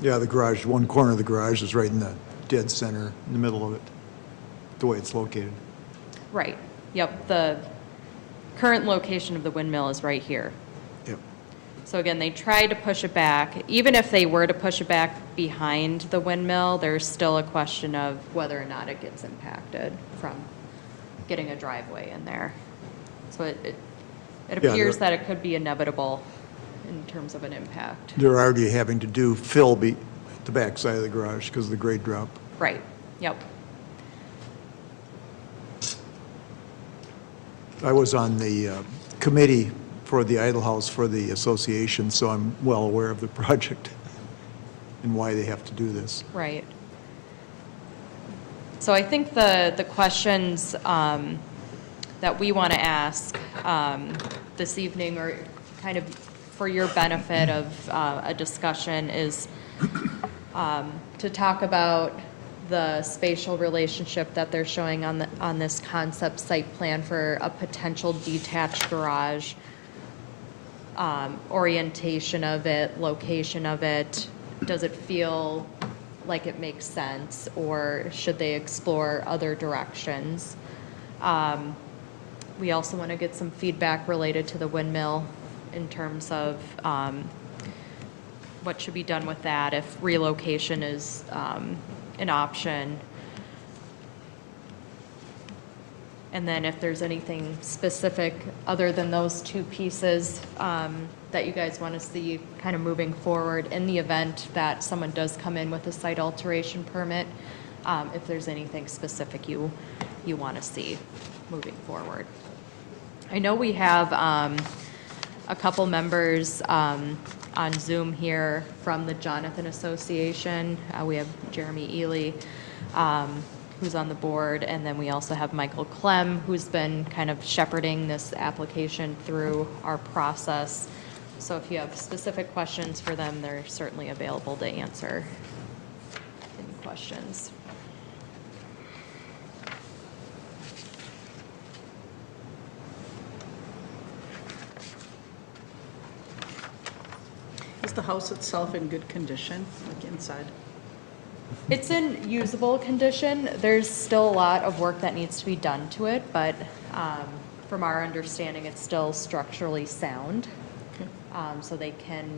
Yeah, the garage, one corner of the garage is right in the dead center, in the middle of it, the way it's located. Right, yep, the current location of the windmill is right here. Yep. So again, they tried to push it back. Even if they were to push it back behind the windmill, there's still a question of whether or not it gets impacted from getting a driveway in there. So it appears that it could be inevitable in terms of an impact. They're already having to do fill the back side of the garage because of the grade drop. Right, yep. I was on the committee for the Eitel House for the association, so I'm well aware of the project and why they have to do this. Right. So I think the questions that we want to ask this evening, or kind of for your benefit of a discussion, is to talk about the spatial relationship that they're showing on this concept site plan for a potential detached garage, orientation of it, location of it, Does it feel like it makes sense, or should they explore other directions? We also want to get some feedback related to the windmill in terms of what should be done with that, if relocation is an option. And then if there's anything specific other than those two pieces that you guys want to see kind of moving forward in the event that someone does come in with a site alteration permit, if there's anything specific you want to see moving forward. I know we have a couple members on Zoom here from the Jonathan Association. We have Jeremy Ely, who's on the board, and then we also have Michael Clem, who's been kind of shepherding this application through our process. So if you have specific questions for them, they're certainly available to answer any questions. Is the house itself in good condition, like inside? It's in usable condition. There's still a lot of work that needs to be done to it, but from our understanding, it's still structurally sound. Okay. So they can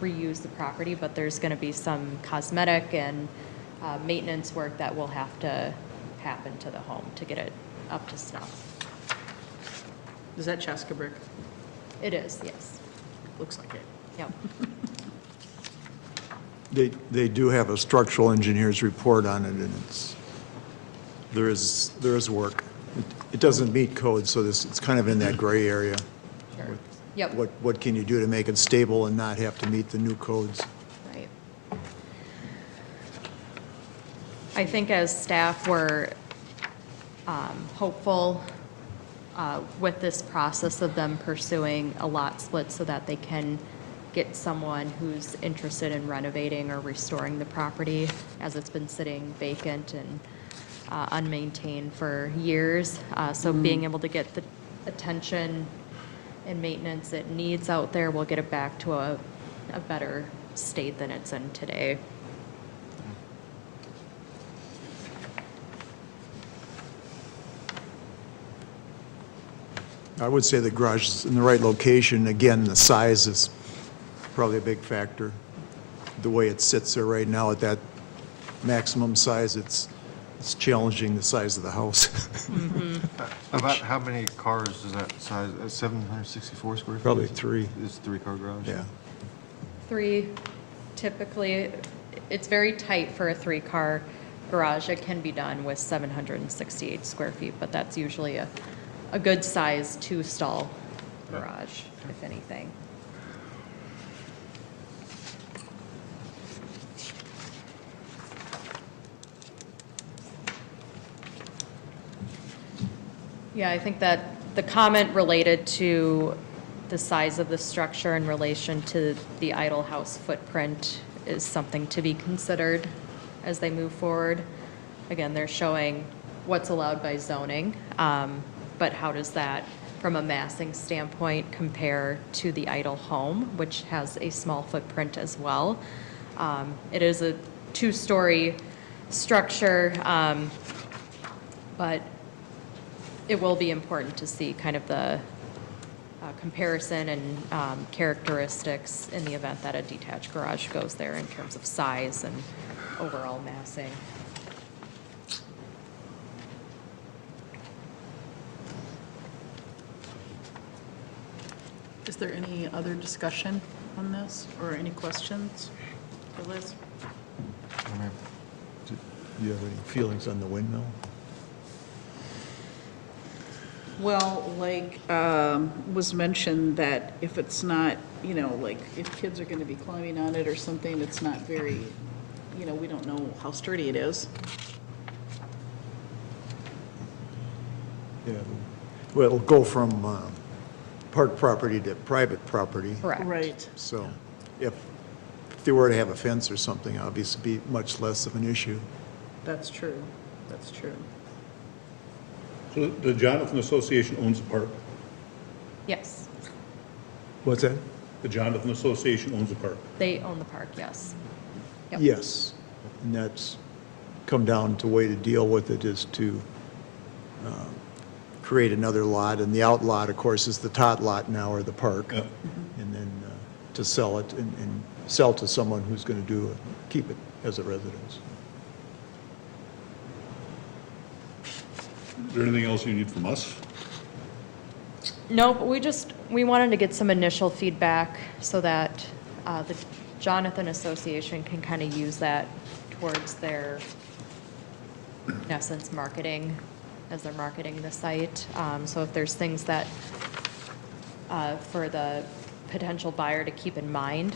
reuse the property, but there's going to be some cosmetic and maintenance work that will have to happen to the home to get it up to snuff. Is that Chaska brick? It is, yes. Looks like it. Yep. They do have a structural engineer's report on it, and there is work. It doesn't meet code, so it's kind of in that gray area. Sure. Yep. What can you do to make it stable and not have to meet the new codes? Right. I think as staff, we're hopeful with this process of them pursuing a lot split so that they can get someone who's interested in renovating or restoring the property, as it's been sitting vacant and unmaintained for years. So being able to get the attention and maintenance it needs out there will get it back to a better state than it's in today. I would say the garage is in the right location. Again, the size is probably a big factor. The way it sits there right now at that maximum size, it's challenging the size of the house. About how many cars is that size? 764 square feet? Probably three. It's a three-car garage? Yeah. 3, typically, it's very tight for a 3-car garage. It can be done with 768 square feet, but that's usually a good size 2-stall garage, if anything. Yeah, I think that the comment related to the size of the structure in relation to the Eitel house footprint is something to be considered as they move forward. Again, they're showing what's allowed by zoning, but how does that, from a massing standpoint, compare to the Eitel home, which has a small footprint as well? It is a 2-story structure, but it will be important to see kind of the comparison and characteristics in the event that a detached garage goes there in terms of size and overall massing. Is there any other discussion on this, or any questions for Liz? Do you have any feelings on the windmill? Well, like was mentioned, that if it's not, like if kids are going to be climbing on it or something, it's not very, we don't know how sturdy it is. Yeah. Well, it'll go from park property to private property. Correct. Right. So if they were to have a fence or something, obviously it'd be much less of an issue. That's true. That's true. So the Jonathan Association owns the park? Yes, What's that? The Jonathan Association owns the park? they own the park, yes. Yep. Yes, and that's come down to way to deal with it is to create another lot, and the outlot, of course, is the tot lot now, or the park. Yep. And then to sell it and sell to someone who's going to do it, keep it as a residence. Is there anything else you need from us? No, but we wanted to get some initial feedback so that the Jonathan Association can kind of use that towards their, in essence, marketing, as they're marketing the site. So if there's things that, for the potential buyer to keep in mind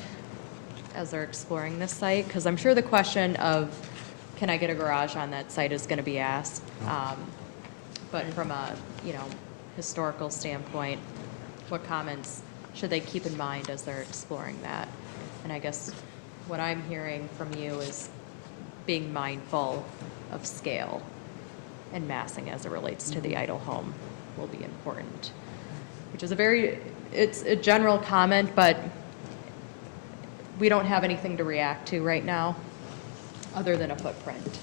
as they're exploring this site, because I'm sure the question of, can I get a garage on that site is going to be asked. But from a, historical standpoint, what comments should they keep in mind as they're exploring that? And I guess what I'm hearing from you is being mindful of scale and massing as it relates to the Eitel home will be important, which is it's a general comment, but we don't have anything to react to right now other than a footprint.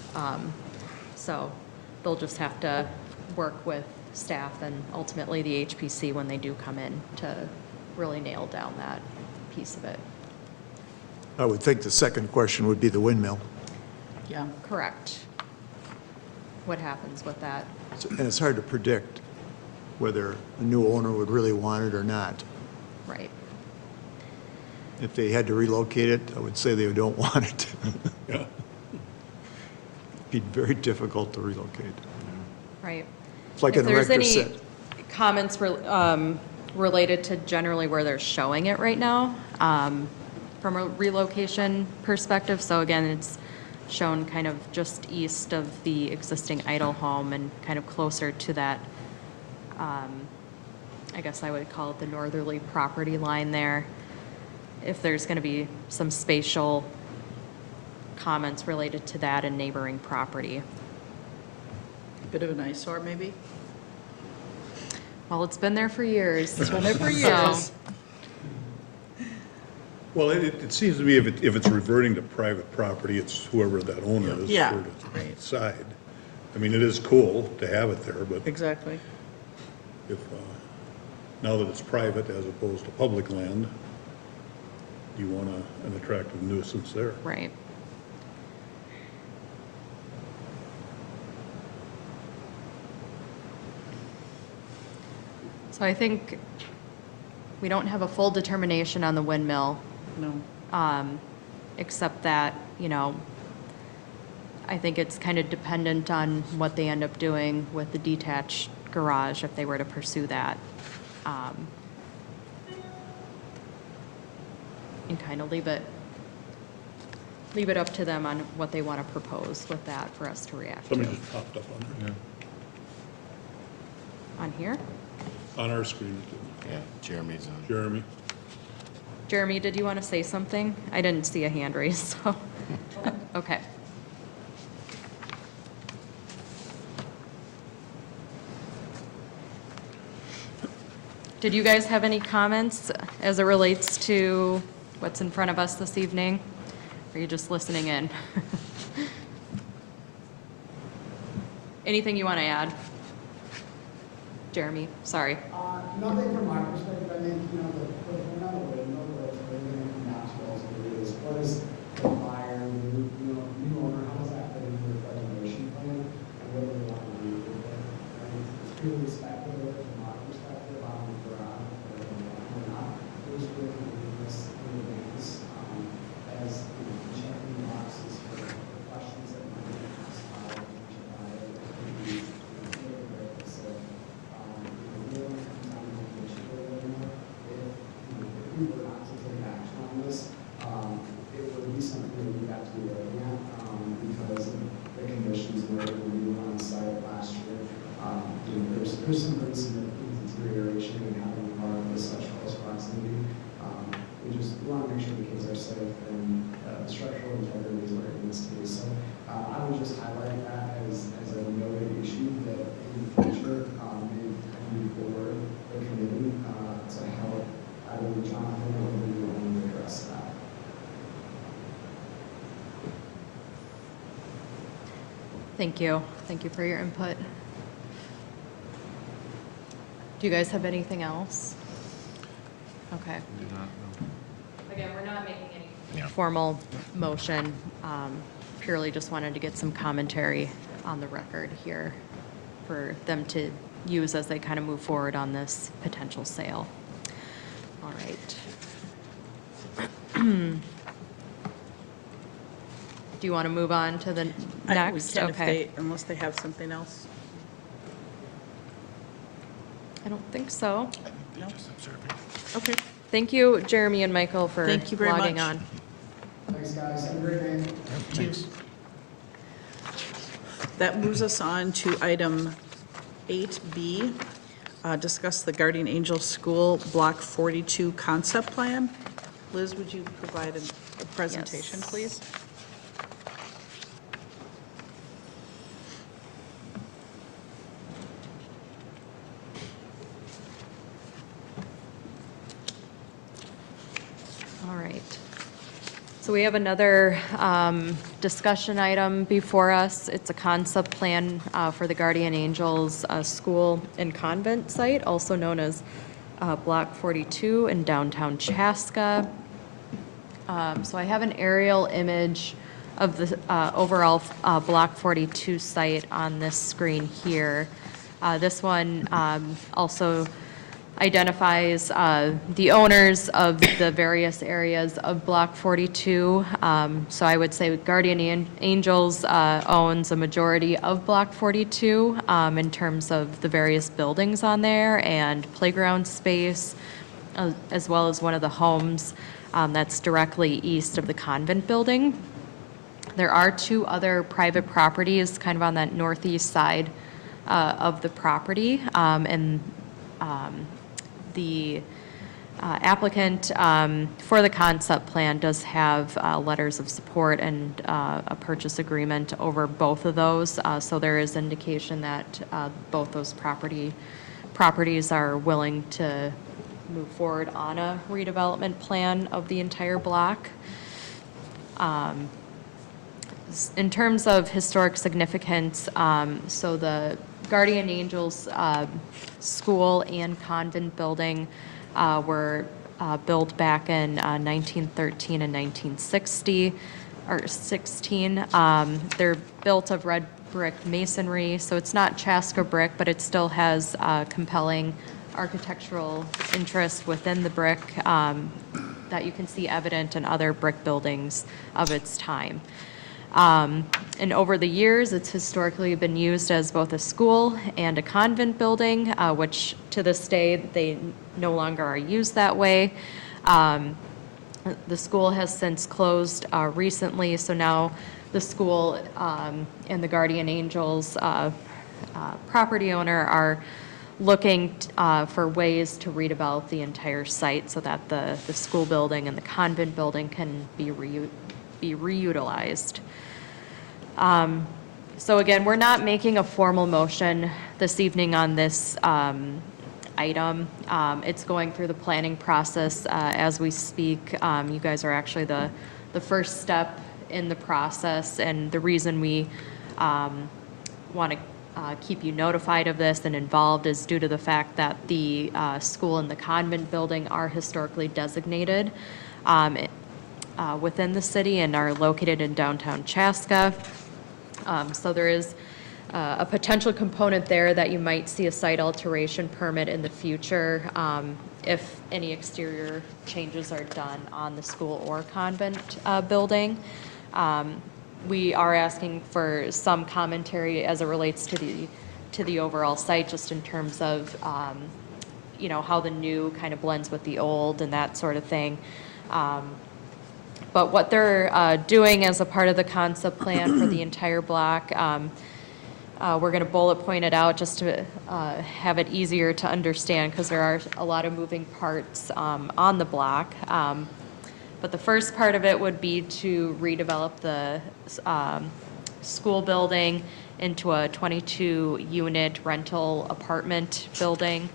So they'll just have to work with staff and ultimately the HPC when they do come in to really nail down that piece of it. I would think the second question would be the windmill. Yeah. Correct. What happens with that? And it's hard to predict whether a new owner would really want it or not. Right. If they had to relocate it, I would say they don't want it. Yeah. It'd be very difficult to relocate. Right. It's like If an there's erector any set. comments related to generally where they're showing it right now, from a relocation perspective. So again, it's shown kind of just east of the existing Eitel home and kind of closer to that, I guess I would call it the northerly property line there. If there's going to be some spatial comments related to that and neighboring property. Bit of an eyesore, maybe? Well, it's been there for years. It's been there for So- years. Well, it seems to me if it's reverting to private property, it's whoever that owner is Yeah, for to right. decide. I mean, it is cool to have it there, but Exactly. if, now that it's private as opposed to public land, you want an attractive nuisance there. Right. So I think we don't have a full determination on the windmill, No. except that, I think it's kind of dependent on what they end up doing with the detached garage if they were to pursue that. And kind of leave it up to them on what they want to propose with that for us to react to. Somebody just popped up on there, On here? on our screen, Yeah, Jeremy's on. Jeremy. Jeremy, did you want to say something? I didn't see a hand raised, so. Okay. Did you guys have any comments as it relates to what's in front of us this evening? Or are you just listening in? Anything you want to add? Jeremy, sorry. Nothing from my perspective. I think, the point on the window that's really going to come down to ultimately is what is the buyer, new owner, how does that fit into their preservation plan, and what do they want to do with it? And it's purely speculative from our perspective on the ground, or not. We're just really doing this in advance, as, checking boxes for questions that might be asked by a potential buyer that could be, very, very specific. Really comes down to the issue of Thank you. Thank you for your input. Do you guys have anything else? Okay. Again, we're not making any formal motion. Purely just wanted to get some commentary on the record here for them to use as they kind of move forward on this potential sale. All right. Do you want to move on to the We next? can if Okay. unless they have something else. I don't think so. No? Okay. Thank you, Jeremy and Michael, for Thank you very logging much. on. Thanks, guys. Have a great day. Cheers. That moves us on to item 8B, discuss the Guardian Angel School Block 42 concept plan. Liz, would you provide a presentation, Yes. please? All right. So we have another discussion item before us. It's a concept plan for the Guardian Angels School and Convent site, also known as Block 42 in downtown Chaska. So I have an aerial image of the overall Block 42 site on this screen here. This one also identifies the owners of the various areas of Block 42. So I would say Guardian Angels owns a majority of Block 42 in terms of the various buildings on there and playground space, as well as one of the homes that's directly east of the convent building. There are two other private properties kind of on that northeast side of the property, and the applicant for the concept plan does have letters of support and a purchase agreement over both of those. So there is indication that both those properties are willing to move forward on a redevelopment plan of the entire block. In terms of historic significance, so the Guardian Angels School and Convent building were built back in 1913 and 1960, or 16. They're built of red brick masonry, so it's not Chaska brick, but it still has compelling architectural interest within the brick that you can see evident in other brick buildings of its time. And over the years, it's historically been used as both a school and a convent building, which to this day, they no longer are used that way. The school has since closed recently, so now the school and the Guardian Angels property owner are looking for ways to redevelop the entire site so that the school building and the convent building can be reutilized. So again, we're not making a formal motion this evening on this item. It's going through the planning process as we speak. You guys are actually the first step in the process, and the reason we want to keep you notified of this and involved is due to the fact that the school and the convent building are historically designated within the city and are located in downtown Chaska. So there is a potential component there that you might see a site alteration permit in the future if any exterior changes are done on the school or convent building. We are asking for some commentary as it relates to the overall site, just in terms of you know, how the new kind of blends with the old and that sort of thing. But what they're doing as a part of the concept plan for the entire block, we're going to bullet point it out just to have it easier to understand, because there are a lot of moving parts on the block. But the first part of it would be to redevelop the school building into a 22-unit rental apartment building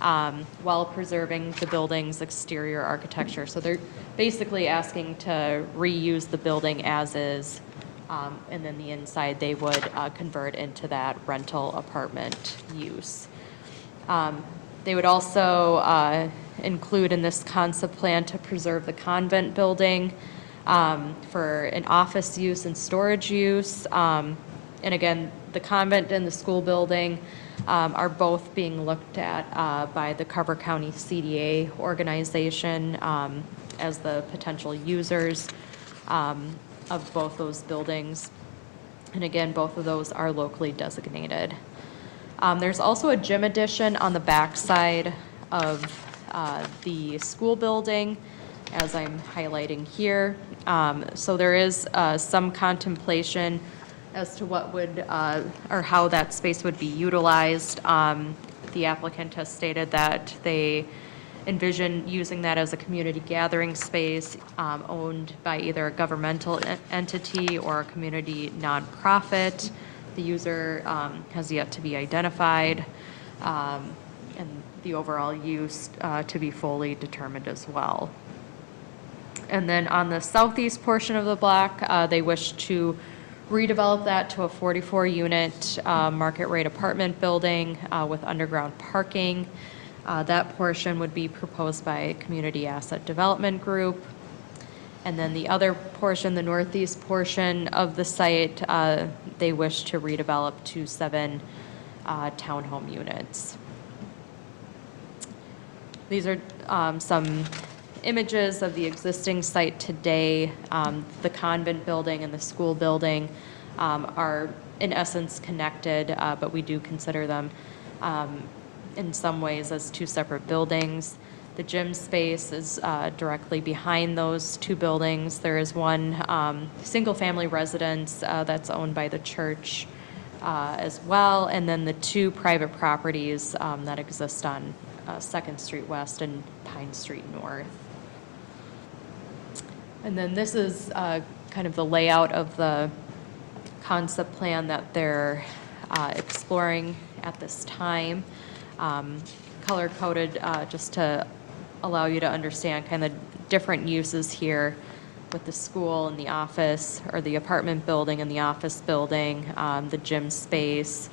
while preserving the building's exterior architecture. So they're basically asking to reuse the building as is And then the inside, they would convert into that rental apartment use. They would also include in this concept plan to preserve the convent building for an office use and storage use. And again, the convent and the school building are both being looked at by the Carver County CDA organization as the potential users of both those buildings. And again, both of those are locally designated. There's also a gym addition on the backside of the school building, as I'm highlighting here. So there is some contemplation as to what would, or how that space would be utilized. The applicant has stated that they envision using that as a community gathering space owned by either a governmental entity or a community nonprofit. The user has yet to be identified, and the overall use to be fully determined as well. And then on the southeast portion of the block, they wish to redevelop that to a 44-unit market rate apartment building with underground parking. That portion would be proposed by a Community Asset Development Group. And then the other portion, the northeast portion of the site, they wish to redevelop to 7 townhome units. These are some images of the existing site today. The convent building and the school building are in essence connected, but we do consider them in some ways as 2 separate buildings. The gym space is directly behind those 2 buildings. There is one single-family residence that's owned by the church as well, and then the 2 private properties that exist on 2nd Street West and Pine Street North. And then this is kind of the layout of the concept plan that they're exploring at this time. Color-coded just to allow you to understand kind of different uses here with the school and the office, or the apartment building and the office building, the gym space.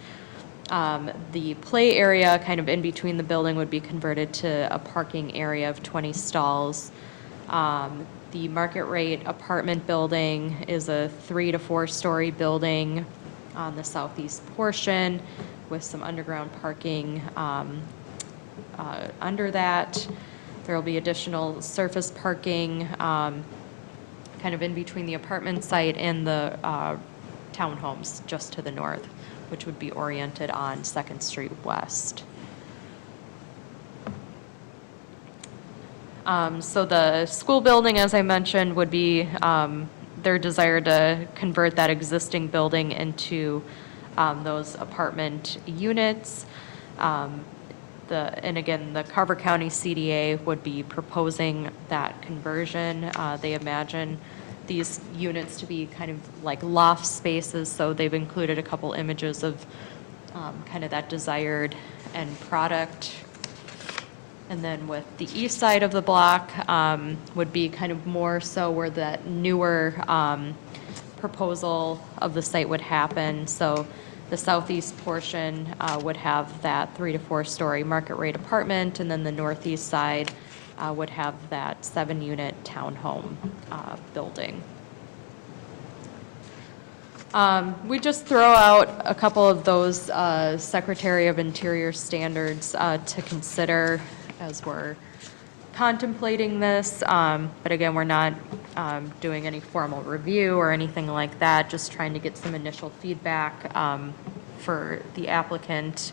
The play area kind of in between the building would be converted to a parking area of 20 stalls. The market rate apartment building is a 3 to 4 story building on the southeast portion with some underground parking under that. There will be additional surface parking kind of in between the apartment site and the townhomes just to the north, which would be oriented on 2nd Street West. So the school building, as I mentioned, would be their desire to convert that existing building into those apartment units. And again, the Carver County CDA would be proposing that conversion. They imagine these units to be kind of like loft spaces, so they've included a couple images of kind of that desired end product. And then with the east side of the block would be kind of more so where that newer proposal of the site would happen. So the southeast portion would have that 3 to 4 story market rate apartment, and then the northeast side would have that 7-unit townhome building. We just throw out a couple of those Secretary of Interior standards to consider as we're contemplating this, but again, we're not doing any formal review or anything like that, just trying to get some initial feedback for the applicant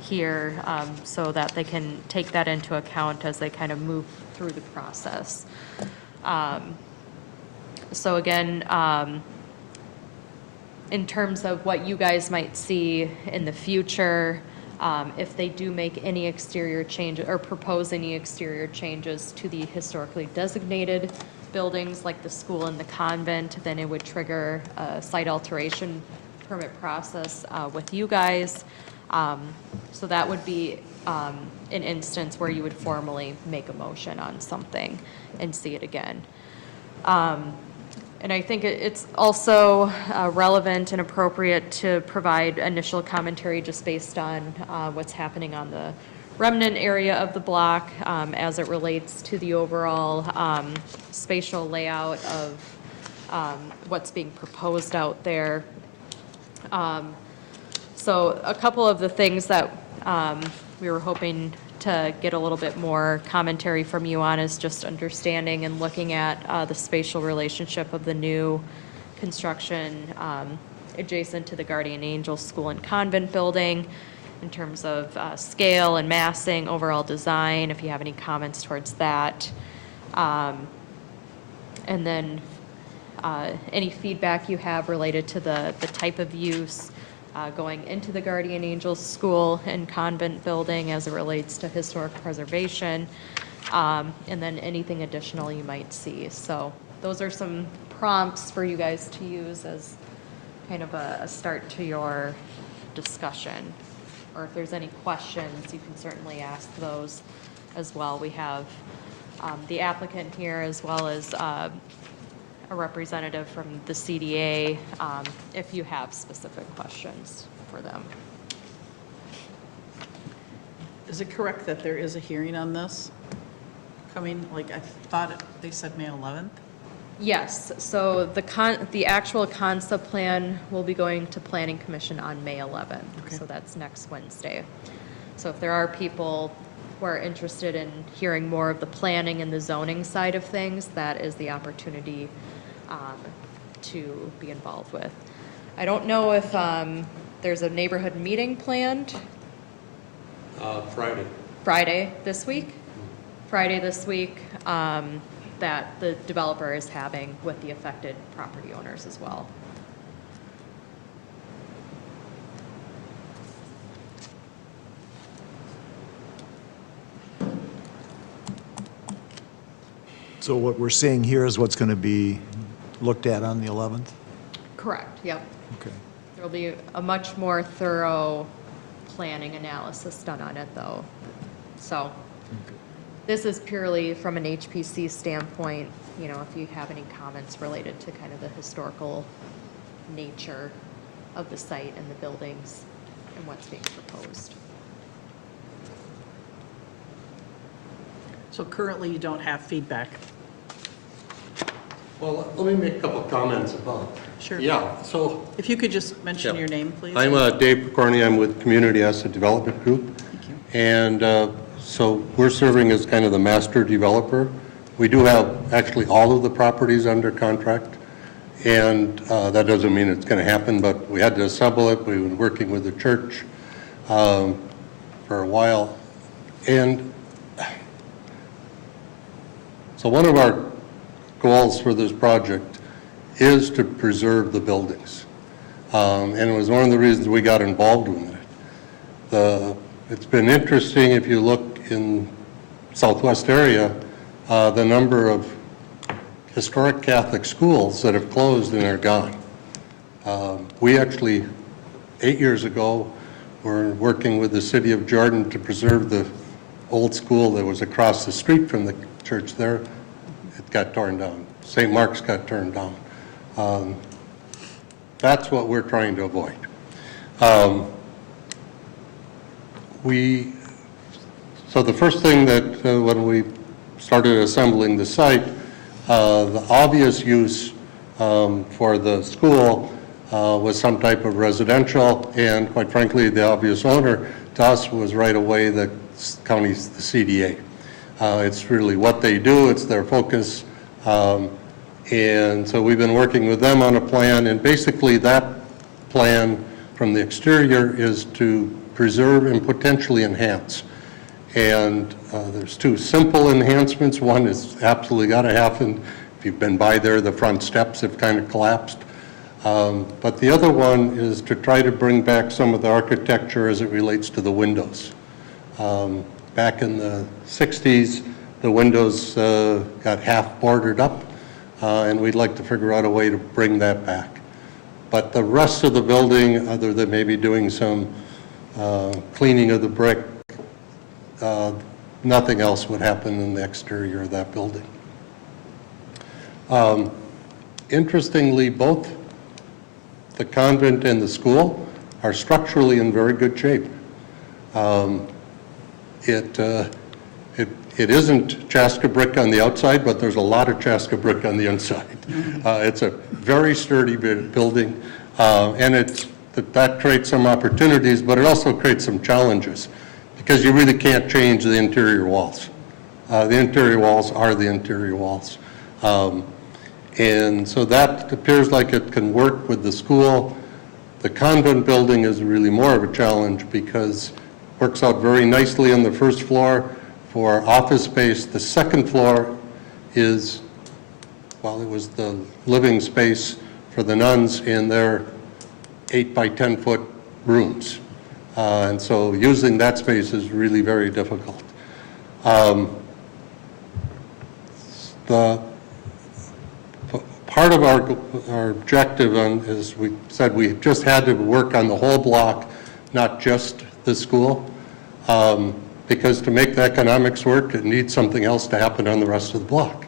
here so that they can take that into account as they kind of move through the process. So again, in terms of what you guys might see in the future, if they do make any exterior changes or propose any exterior changes to the historically designated buildings like the school and the convent, then it would trigger a site alteration permit process with you guys. So that would be an instance where you would formally make a motion on something and see it again. And I think it's also relevant and appropriate to provide initial commentary just based on what's happening on the remnant area of the block as it relates to the overall spatial layout of what's being proposed out there. So a couple of the things that we were hoping to get a little bit more commentary from you on is just understanding and looking at the spatial relationship of the new construction adjacent to the Guardian Angels School and Convent building in terms of scale and massing, overall design, if you have any comments towards that. And then any feedback you have related to the type of use going into the Guardian Angels School and Convent building as it relates to historic preservation, and then anything additional you might see. So those are some prompts for you guys to use as kind of a start to your discussion. Or if there's any questions, you can certainly ask those as well. We have the applicant here as well as a representative from the CDA if you have specific questions for them. Is it correct that there is a hearing on this coming? Like, I thought they said May 11th? Yes, so the actual concept plan will be going to Planning Commission on May 11th. Okay. So that's next Wednesday. So if there are people who are interested in hearing more of the planning and the zoning side of things, that is the opportunity to be involved with. I don't know if there's a neighborhood meeting planned. Friday. Friday this week? Friday this week that the developer is having with the affected property owners as well. So what we're seeing here is what's going to be looked at on the 11th? Correct, yep. Okay. There'll be a much more thorough planning analysis done on it, though. So this is purely from an HPC standpoint, you know, if you have any comments related to kind of the historical nature of the site and the buildings and what's being proposed. So currently you don't have feedback? Well, let me make a couple comments about. Sure. Yeah, so. If you could just mention Yeah. your name, please. I'm Dave Picorni. I'm with Community Asset Development Group. Thank you. And so we're serving as kind of the master developer. We do have actually all of the properties under contract. And that doesn't mean it's going to happen, but we had to assemble it. We've been working with the church for a while. And so one of our goals for this project is to preserve the buildings. And it was one of the reasons we got involved with it. It's been interesting if you look in Southwest area, the number of historic Catholic schools that have closed and are gone. We actually, 8 years ago, were working with the city of Jordan to preserve the old school that was across the street from the church there. It got torn down. St. Mark's got torn down. That's what we're trying to avoid. So the first thing that when we started assembling the site, the obvious use for the school was some type of residential, and quite frankly, the obvious owner to us was right away the county's the CDA. It's really what they do, it's their focus, and so we've been working with them on a plan, and basically that plan from the exterior is to preserve and potentially enhance. And there's two simple enhancements. One is absolutely got to happen. If you've been by there, the front steps have kind of collapsed. But the other one is to try to bring back some of the architecture as it relates to the windows. Back in the 60s, the windows got half boarded up, and we'd like to figure out a way to bring that back. But the rest of the building, other than maybe doing some cleaning of the brick, nothing else would happen in the exterior of that building. Interestingly, both the convent and the school are structurally in very good shape. It isn't Chaska brick on the outside, but there's a lot of Chaska brick on the inside. It's a very sturdy building, and that creates some opportunities, but it also creates some challenges, because you really can't change the interior walls. The interior walls are the interior walls. And so that appears like it can work with the school. The convent building is really more of a challenge because it works out very nicely on the first floor for office space. The second floor is, well, it was the living space for the nuns in their 8 by 10 foot rooms. And so using that space is really very difficult. Part of our objective is we said we just had to work on the whole block, not just the school, because to make the economics work, it needs something else to happen on the rest of the block.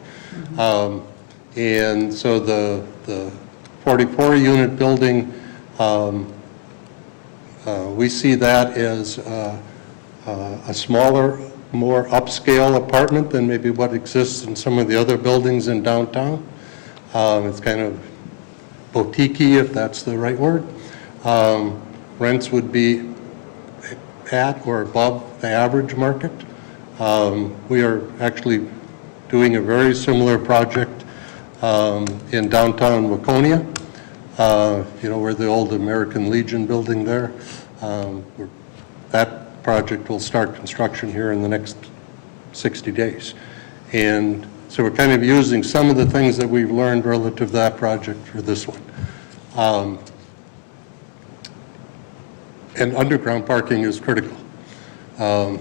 And so the 44-unit building, we see that as a smaller, more upscale apartment than maybe what exists in some of the other buildings in downtown. It's kind of boutique-y, if that's the right word. Rents would be at or above the average market. We are actually doing a very similar project in downtown Waconia, where the old American Legion building there. That project will start construction here in the next 60 days. And so we're kind of using some of the things that we've learned relative to that project for this one. And underground parking is critical. And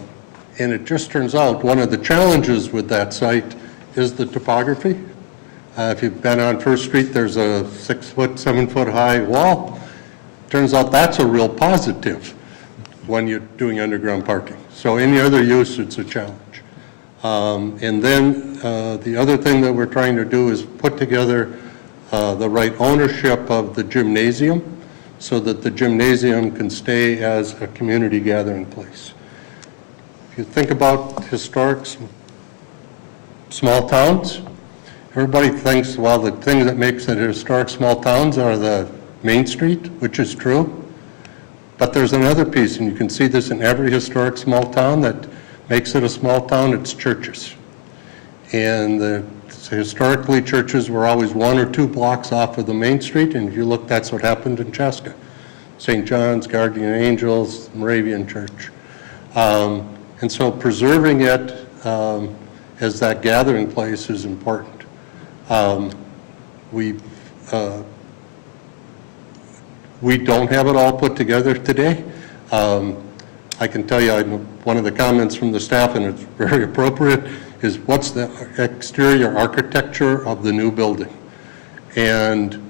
it just turns out one of the challenges with that site is the topography. If you've been on First Street, there's a 6 foot, 7 foot high wall. Turns out that's a real positive when you're doing underground parking. So any other use, it's a challenge. And then the other thing that we're trying to do is put together the right ownership of the gymnasium so that the gymnasium can stay as a community gathering place. If you think about historic small towns, everybody thinks, well, the thing that makes it historic small towns are the Main Street, which is true. But there's another piece, and you can see this in every historic small town that makes it a small town, it's churches. And historically, churches were always 1 or 2 blocks off of the Main Street, and if you look, that's what happened in Chaska. St. John's, Guardian Angels, Moravian Church. And so preserving it as that gathering place is important. We don't have it all put together today. I can tell you, one of the comments from the staff, and it's very appropriate, is what's the exterior architecture of the new building? And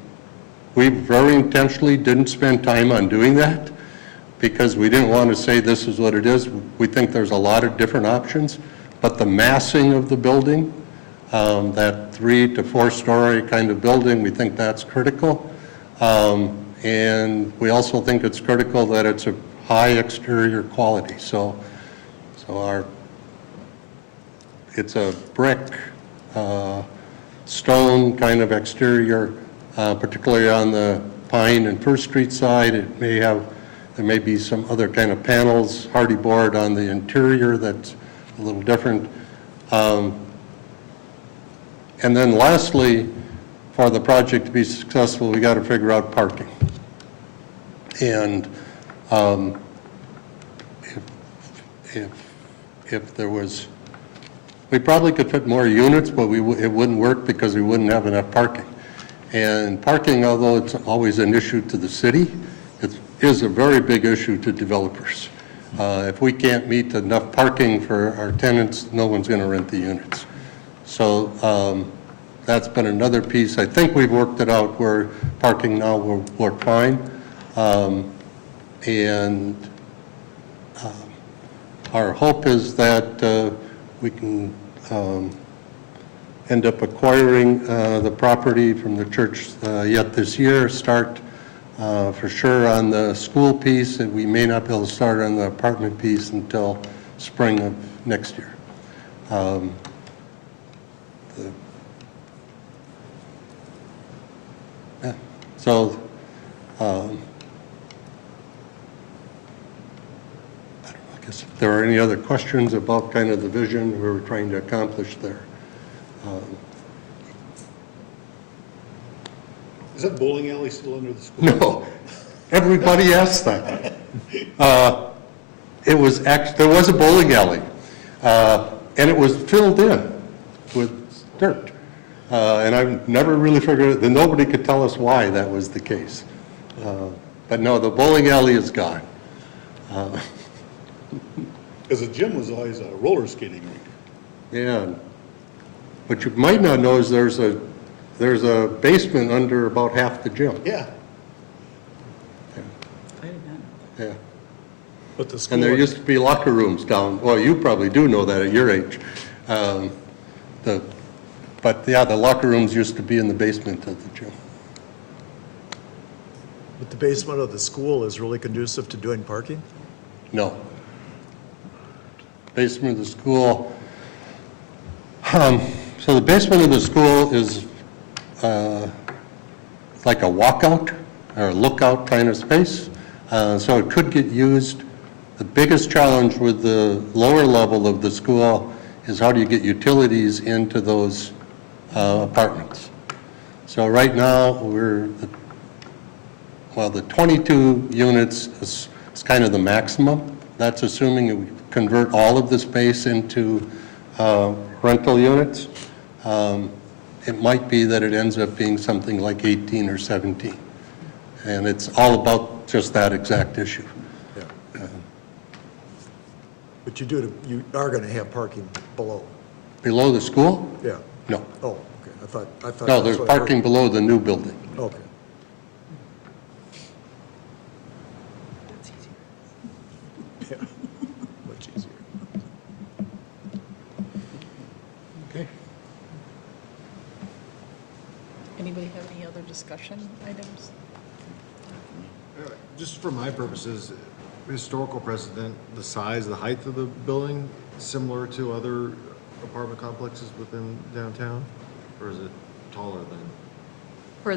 we very intentionally didn't spend time on doing that because we didn't want to say this is what it is. We think there's a lot of different options, but the massing of the building, that 3 to 4 story kind of building, we think that's critical. And we also think it's critical that it's a high exterior quality. So it's a brick, stone kind of exterior, particularly on the Pine and First Street side. There may be some other kind of panels, hardy board on the interior that's a little different. And then lastly, for the project to be successful, we got to figure out parking. And if there was, we probably could fit more units, but it wouldn't work because we wouldn't have enough parking. And parking, although it's always an issue to the city, it is a very big issue to developers. If we can't meet enough parking for our tenants, no one's going to rent the units. So that's been another piece. I think we've worked it out where parking now will work fine. And our hope is that we can end up acquiring the property from the church yet this year, start for sure on the school piece, and we may not be able to start on the apartment piece until spring of next year. Yeah. So, I guess if there are any other questions about kind of the vision we were trying to accomplish there. Is that bowling alley still under the school? No, everybody asks that. It was there was a bowling alley, and it was filled in with dirt. And I've never really figured it, that nobody could tell us why that was the case. But no, the bowling alley is gone. Because the gym was always a roller skating rink. Yeah. What you might not know is there's a basement under about half the gym. Yeah. Yeah. But the school. And there used to be locker rooms down, well, you probably do know that at your age. But yeah, the locker rooms used to be in the basement of the gym. But the basement of the school is really conducive to doing parking? No. Basement of the school, so the basement of the school is like a walkout or lookout kind of space. So it could get used. The biggest challenge with the lower level of the school is how do you get utilities into those apartments. So right now, the 22 units is kind of the maximum. That's assuming that we convert all of the space into rental units. It might be that it ends up being something like 18 or 17. And it's all about just that exact issue. Yeah. But you are going to have parking below? Below the school? Yeah. No. Oh, okay. I thought. No, that's there's what I heard. parking below the new building. Okay. Yeah, much easier. Okay. Anybody have any other discussion items? Just for my purposes, historical precedent, the size, the height of the building, similar to other apartment complexes within downtown? Or is it taller than? For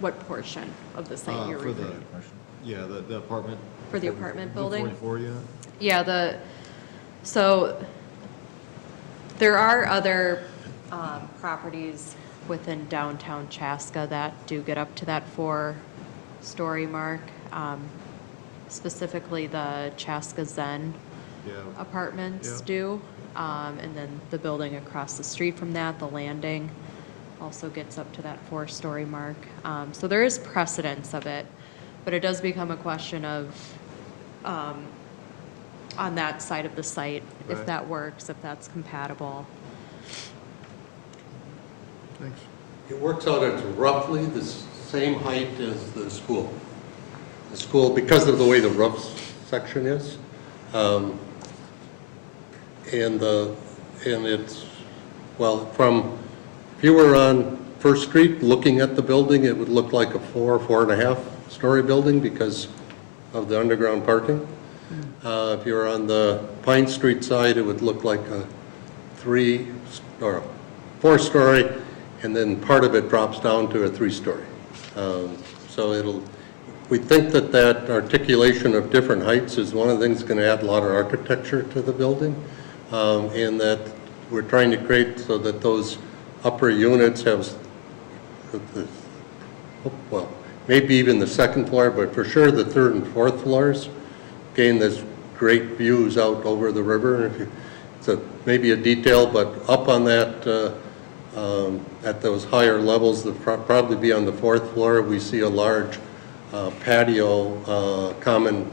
what portion of the site you're For the, referring? yeah, the apartment. For the apartment building? 44 unit? Yeah, so there are other properties within downtown Chaska that do get up to that 4-story mark. Specifically, the Chaska Zen Yeah. apartments Yeah. do. And then the building across the street from that, the landing, also gets up to that 4-story mark. So there is precedence of it, but it does become a question of, on that side of the site, if Right. that works, if that's compatible. Thanks. It works out at roughly the same height as the school. The school, because of the way the roof section is, and it's, well, if you were on First Street looking at the building, it would look like a 4.5-story building because of the underground parking. If you were on the Pine Street side, it would look like a 3 or 4-story, and then part of it drops down to a 3-story. So we think that articulation of different heights is one of the things that's going to add a lot of architecture to the building, and that we're trying to create so that those upper units have, well, maybe even the second floor, but for sure the 3rd and 4th floors gain this great views out over the river. It's maybe a detail, but up on that, at those higher levels, probably be on the 4th floor, we see a large patio common.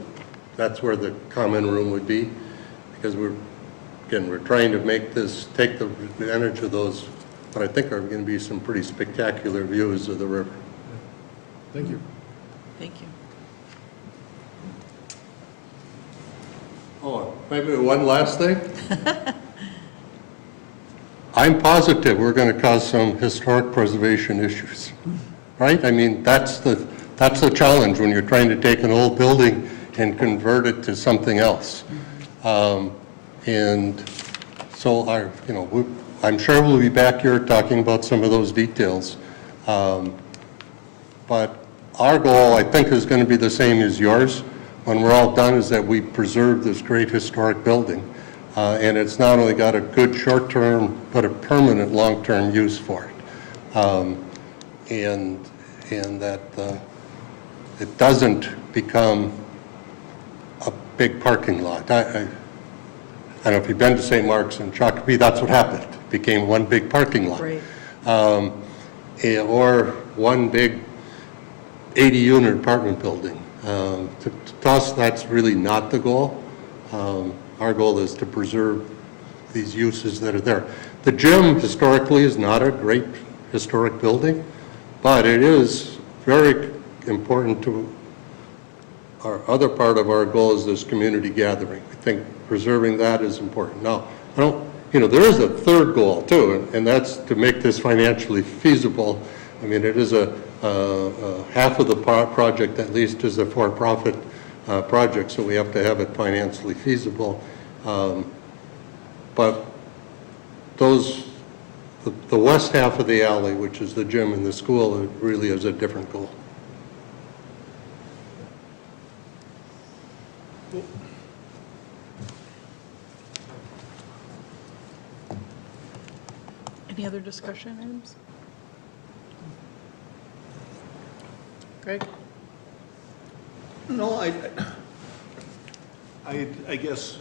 That's where the common room would be, because we're trying to make this, take the advantage of those, what I think are going to be some pretty spectacular views of the river. Thank you. Thank you. Oh, maybe one last thing. I'm positive we're going to cause some historic preservation issues, right? I mean, that's the challenge when you're trying to take an old building and convert it to something else. And so I'm sure we'll be back here talking about some of those details. But our goal, I think, is going to be the same as yours when we're all done, is that we preserve this great historic building. And it's not only got a good short-term, but a permanent long-term use for it. And that it doesn't become a big parking lot. I don't know if you've been to St. Mark's and Shakopee, that's what happened. It became one big parking lot. Right. Or one big 80-unit apartment building. To us, that's really not the goal. Our goal is to preserve these uses that are there. The gym historically is not a great historic building, but it is very important to our other part of our goal is this community gathering. I think preserving that is important. Now, there is a third goal too, and that's to make this financially feasible. I mean, it is half of the project at least is a for-profit project, so we have to have it financially feasible. But the west half of the alley, which is the gym and the school, it really is a different goal. Any other discussion items? Greg? No, I guess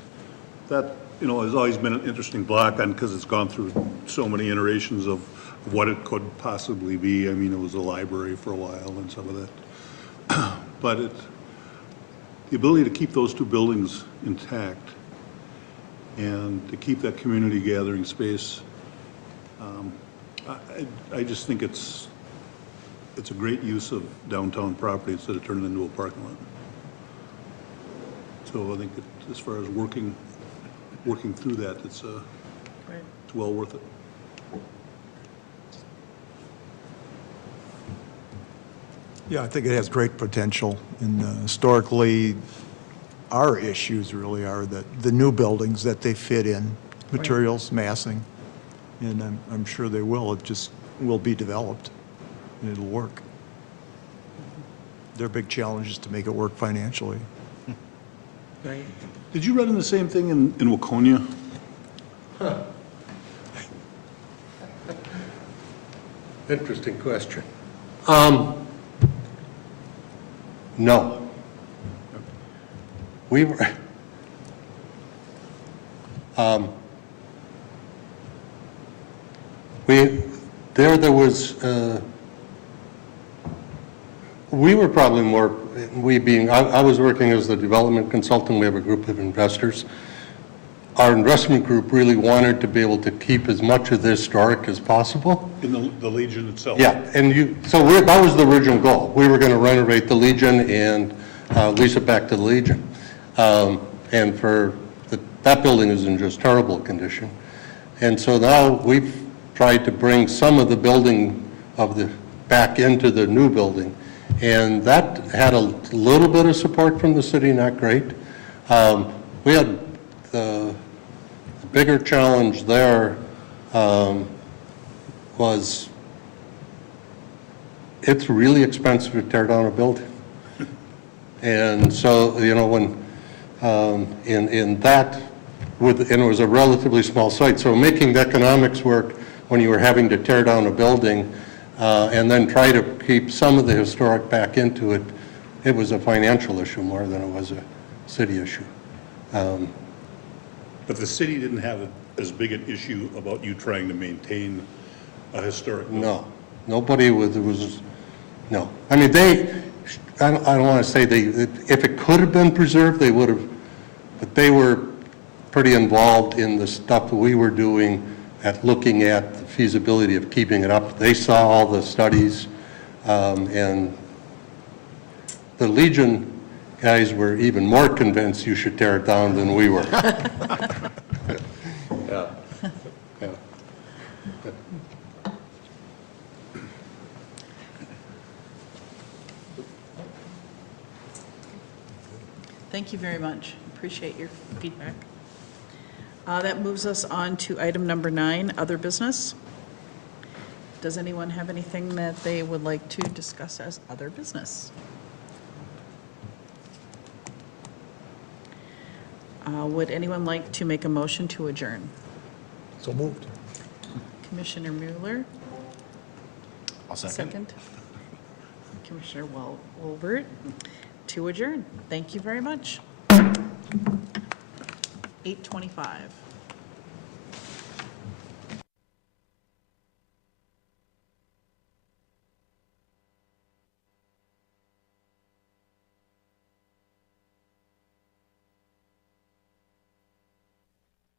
that, has always been an interesting block because it's gone through so many iterations of what it could possibly be. I mean, it was a library for a while and some of that. But the ability to keep those two buildings intact and to keep that community gathering space, I just think it's a great use of downtown property instead of turning it into a parking lot. So I think as far as working through that, it's well worth it. Yeah, I think it has great potential. And historically, our issues really are the new buildings that they fit in, materials, massing, and I'm sure they will. It just will be developed, and it'll work. Their big challenge is to make it work financially. Right. Did you run into the same thing in Waconia? Interesting question. No. We were, there was, we were probably more, I was working as the development consultant. We have a group of investors. Our investment group really wanted to be able to keep as much of this historic as possible. In the Legion itself? Yeah, and that was the original goal. We were going to renovate the Legion and lease it back to the Legion. And that building is in just terrible condition. And so now we've tried to bring some of the building back into the new building. And that had a little bit of support from the city, not great. We had the bigger challenge there was it's really expensive to tear down a building. And so, when in that, and it was a relatively small site, so making the economics work when you were having to tear down a building and then try to keep some of the historic back into it, it was a financial issue more than it was a city issue. But the city didn't have as big an issue about you trying to maintain a historic building? No. Nobody no. I mean, I don't want to say if it could have been preserved, they would have, but they were pretty involved in the stuff that we were doing at looking at the feasibility of keeping it up. They saw all the studies, and the Legion guys were even more convinced you should tear it down than we were. Yeah. Thank you very much. Appreciate your feedback. That moves us on to item number 9, other business. Does anyone have anything that they would like to discuss as other business? Would anyone like to make a motion to adjourn? So moved. Commissioner Mueller? I'll second. Commissioner Wolbert to adjourn. Thank you very much. 8:25.